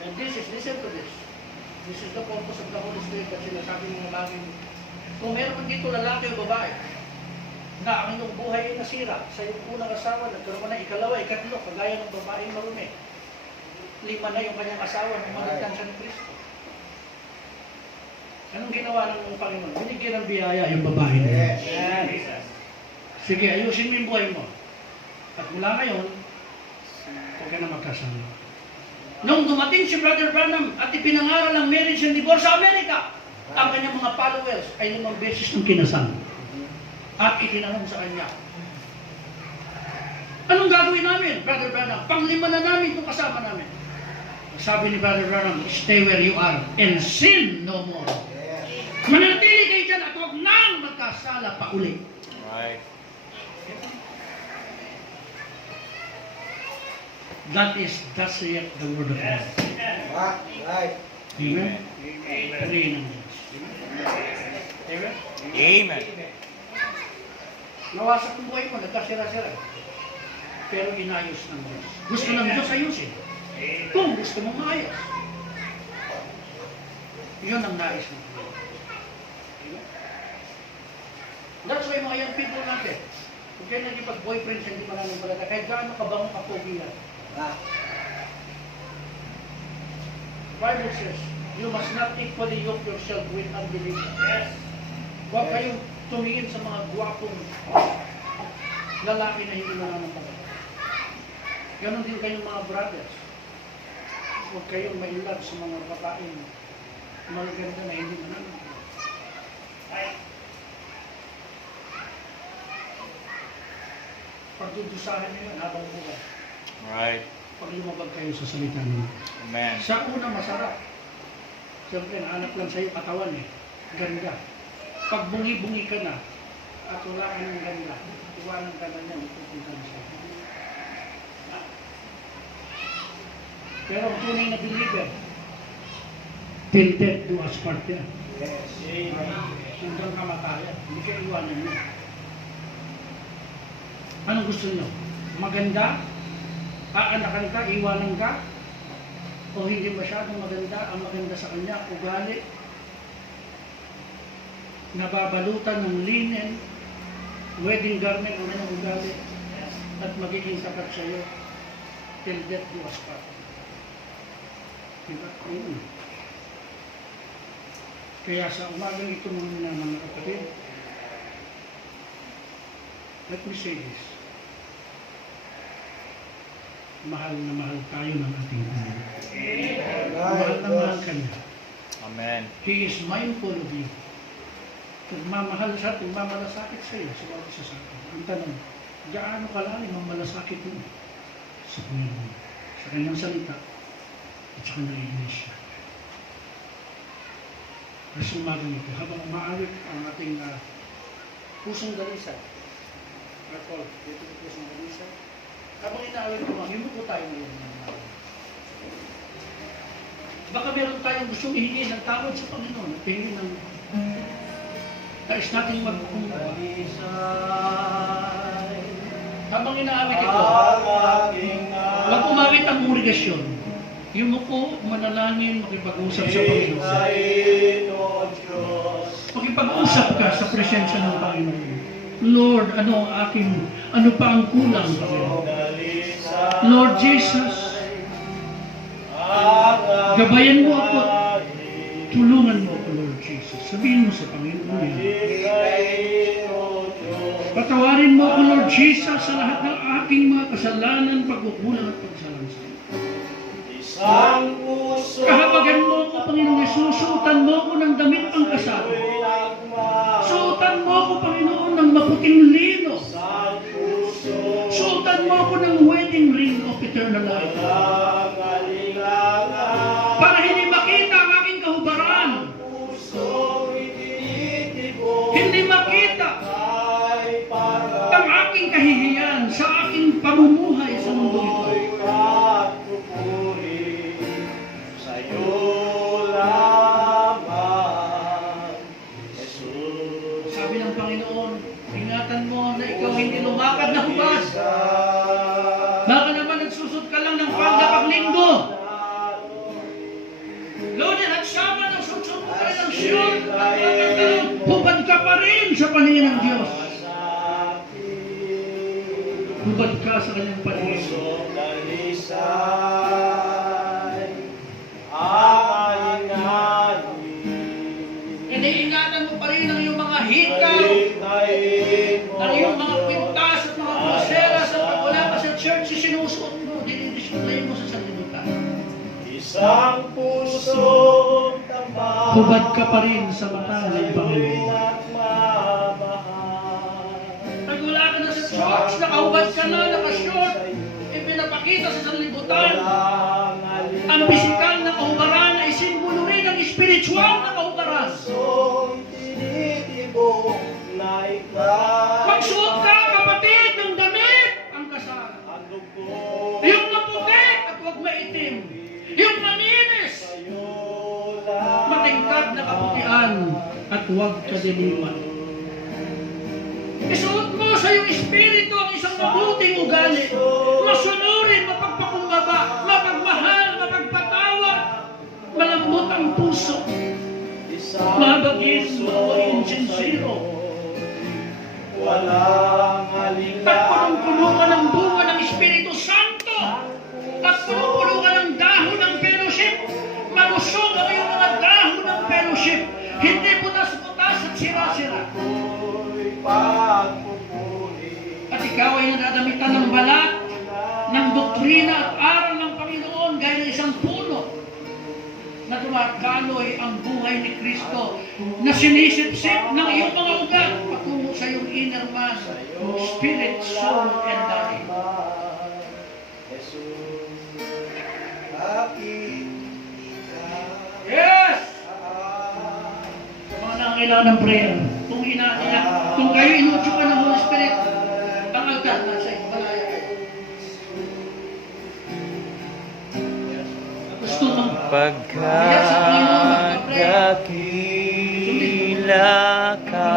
and listen to this. This is the purpose of the Holy Spirit at sinasabi ng mga bagay. Kung meron man dito lalaki o babae, na ang inyong buhay ay nasira sa iyong unang asawa, nagkaroon ka na ikalawa, ikatlo, kagaya ng babaeng marumi. 5 na yung kanyang asawa nung managtan siya ng Kristo. Anong ginawa ng Panginoon? Binigyan ng biyaya yung babae na yun. Yes. Sige, ayusin mo yung buhay mo. At mula ngayon, huwag ka na magkasama. Nung dumating si Brother Branham at ipinangaral ang marriage and divorce sa Amerika, ang kanyang mga followers ay 5 beses ng kinasal. At itinanong sa kanya, anong gagawin namin, Brother Branham? 5 na namin itong kasama namin. Sabi ni Brother Branham, stay where you are and sin no more. Yes. Manatili kayo dyan at huwag nang magkasala pa uli. Right. That is, thus saith the word of God. Right. Amen? Purihin ang Diyos. Amen? Amen. Nawasak ang buhay mo, nagkasira-sira. Pero inayos ng Diyos. Gusto ng Diyos ayusin. Kung gusto mong maayos. Yun ang nais ng Diyos. Amen? That's why mga young people natin, kung kayo nagipag-boyfriend sa hindi maraming palata, kahit gaano ka bang kapogi yan. Bible says, you must not equally yoke yourself with unbelievers. Yes. Huwag kayong tumingin sa mga gwapong lalaki na hindi mananampalataya. Ganon din kayong mga brothers. Huwag kayong mailab sa mga babaeng magaganda na hindi mananampalataya. Pagdudusahan niyo yun habang buhay. Right. Pag lumabag kayo sa salita ng Diyos. Amen. Sa una, masarap. Siyempre, naanak lang sa'yo katawan eh. Ganda. Pag bungi-bungi ka na, at wala ka ng ganda, iwanan ka na niya, ipupunta na sa'yo. Pero ang tunay na believer, till death do us part yan. Yes. Hanggang kamatayan. Hindi ka iwanan niya. Anong gusto niyo? Maganda? Aanakan ka, iwanan ka, o hindi masyadong maganda, ang maganda sa kanya, ugali, nababalutan ng linen, wedding garment, ang kanyang ugali, at magiging tapat sa iyo, till death do us part. Diba? Ayun. Kaya sa umagang ito mga kapatid, let me say this. Mahal na mahal tayo ng ating Panginoon. Mahal na mahal ka niya. Amen. He is mindful of you. Nagmamahal siya, nagmamalasakit sa iyo sa bawat isa sa atin. Ang tanong, gaano kalalim ang malasakit mo sa Panginoon, sa kanyang salita, at sa kanyang iglesia. Kasi umagang ito, habang umaawit ang ating pusong dalisay, Paul, dito yung pusong dalisay, habang inaawit ko, yumuko tayo ngayon. Baka meron tayong gustong ihingi ng tawad sa Panginoon at hingin ng nais natin magkukumba. Habang inaawit ito, wag umawit ang kongregasyon. Yumuko, manalangin, makipag-usap sa Panginoon. Makipag-usap ka sa presensya ng Panginoon. Lord, ano pa ang kulang, Panginoon? Lord Jesus, gabayan mo ako, tulungan mo ako, Lord Jesus. Sabihin mo sa Panginoon yan. Patawarin mo ako, Lord Jesus, sa lahat ng aking mga kasalanan, pagkukulang at pagsalansan. Kahabagan mo ako, Panginoon Jesus, suotan mo ako ng damit ang kasal. Suotan mo ako, Panginoon, ng maputing lino. Suotan mo ako ng wedding ring of eternal life. Para hindi makita ang aking kahubaran. Hindi makita ang aking kahihiyan sa aking pamumuhay sa mundo ito. Sabi ng Panginoon, ingatan mo na ikaw hindi lumakad na hubad. Baka naman nagsusot ka lang ng pangga paglinggo. Lunes at Sabado, nagsusot ka ng shirt at pantalon, hubad ka pa rin sa paningin ng Diyos. Hubad ka sa kanyang paningin. Iniingatan mo pa rin ang iyong mga hikaw, ang iyong mga pintas at mga pulseras at pag wala ka sa church, sinusuot mo, dinidisplay mo sa sanlibutan. Hubad ka pa rin sa mata ng Panginoon. Pag wala ka na sa church, nakahubad ka na, nakashort, ipinapakita sa sanlibutan. Ang pisikal na kahubaran ay simbolo rin ng spiritual na kahubaran. Magsuot ka, kapatid, ng damit ang kasal. Yung maputi at huwag maitim. Yung maninis, matingkad na kaputian at huwag kadiliman. Isuot mo sa iyong espiritu ang isang mabuting ugali. Masunurin, mapagpakumbaba, mapagmahal, mapagpatawad, malambot ang puso. Mabagin, mawain, sincero. At punong-puno ka ng bunga ng Espiritu Santo. At punong-puno ka ng dahon ng fellowship. Malusog ang iyong mga dahon ng fellowship. Hindi butas-butas at sira-sira. At ikaw ay nadadamitan ng balat, ng doktrina at aral ng Panginoon gaya ng isang puno na tumakaloy ang buhay ni Kristo na sinisip-sip ng iyong mga ugat patungo sa iyong inner man, spirit, soul, and body. Yes! Sa mga nangangailangan ng prayer, kung kayo inutyo ka ng Holy Spirit, ang agad na sa inyo, malaya kayo. Gusto mong Pagkakakila ka,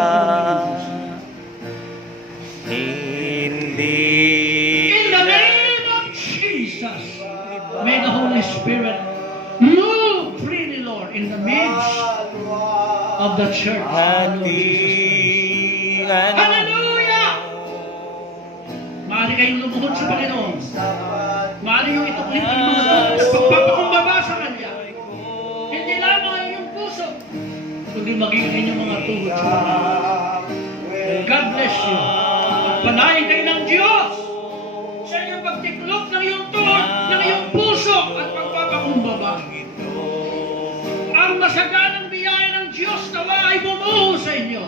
hindi in the name of Jesus, may the Holy Spirit move freely, Lord, in the midst of the church. Hallelujah! Maaari kayong lumuhod sa Panginoon. Maaari yung ituklit ang mga tuhod at pagpapakumbaba sa Kanya. Hindi lamang ang iyong puso, kundi maging ang inyong mga tuhod sa Panginoon. God bless you. At panahin kayo ng Diyos sa inyong pagtiklop ng iyong tuhod, ng iyong puso at pagpapakumbaba. Ang masaganang biyaya ng Diyos nawa ay bumuho sa inyo.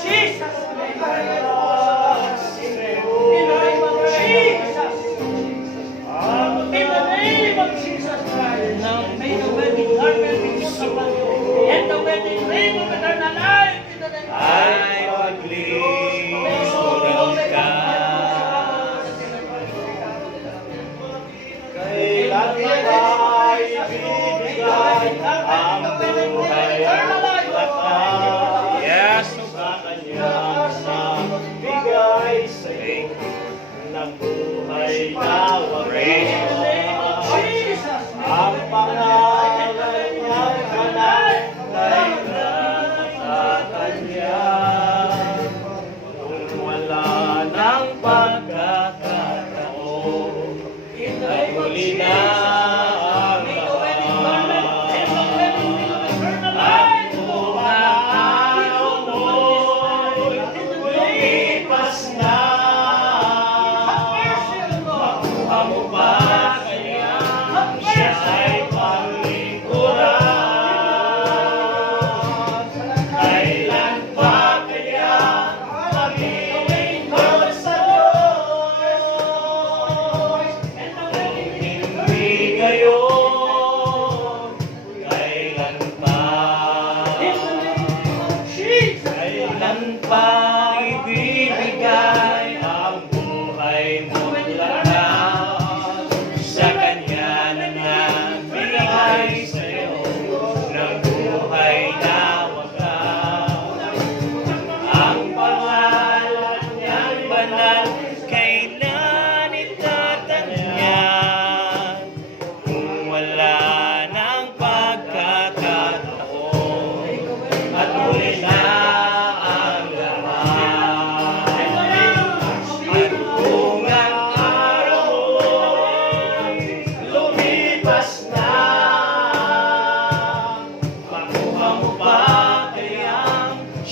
Jesus' name.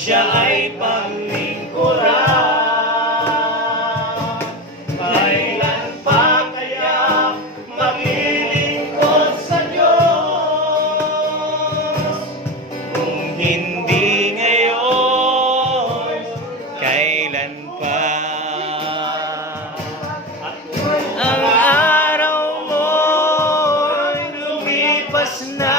siya ay paglingkuran. Kailan pa kaya maglilingkod sa Diyos? Kung hindi ngayon, kailan pa? Ang araw mo'y lumipas na,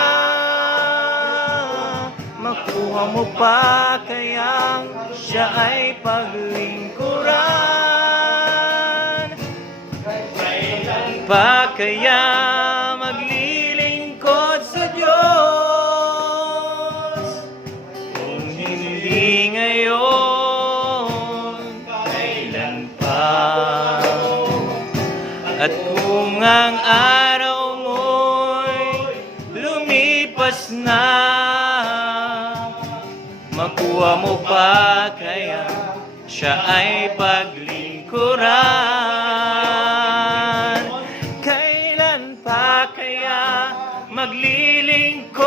makuha mo pa kayang siya ay paglingkuran? Kailan pa kaya maglilingkod sa Diyos? Kung hindi ngayon, kailan pa? At kung ang araw mo'y lumipas na, makuha mo pa kaya siya ay paglingkuran? Kailan pa kaya maglilingkod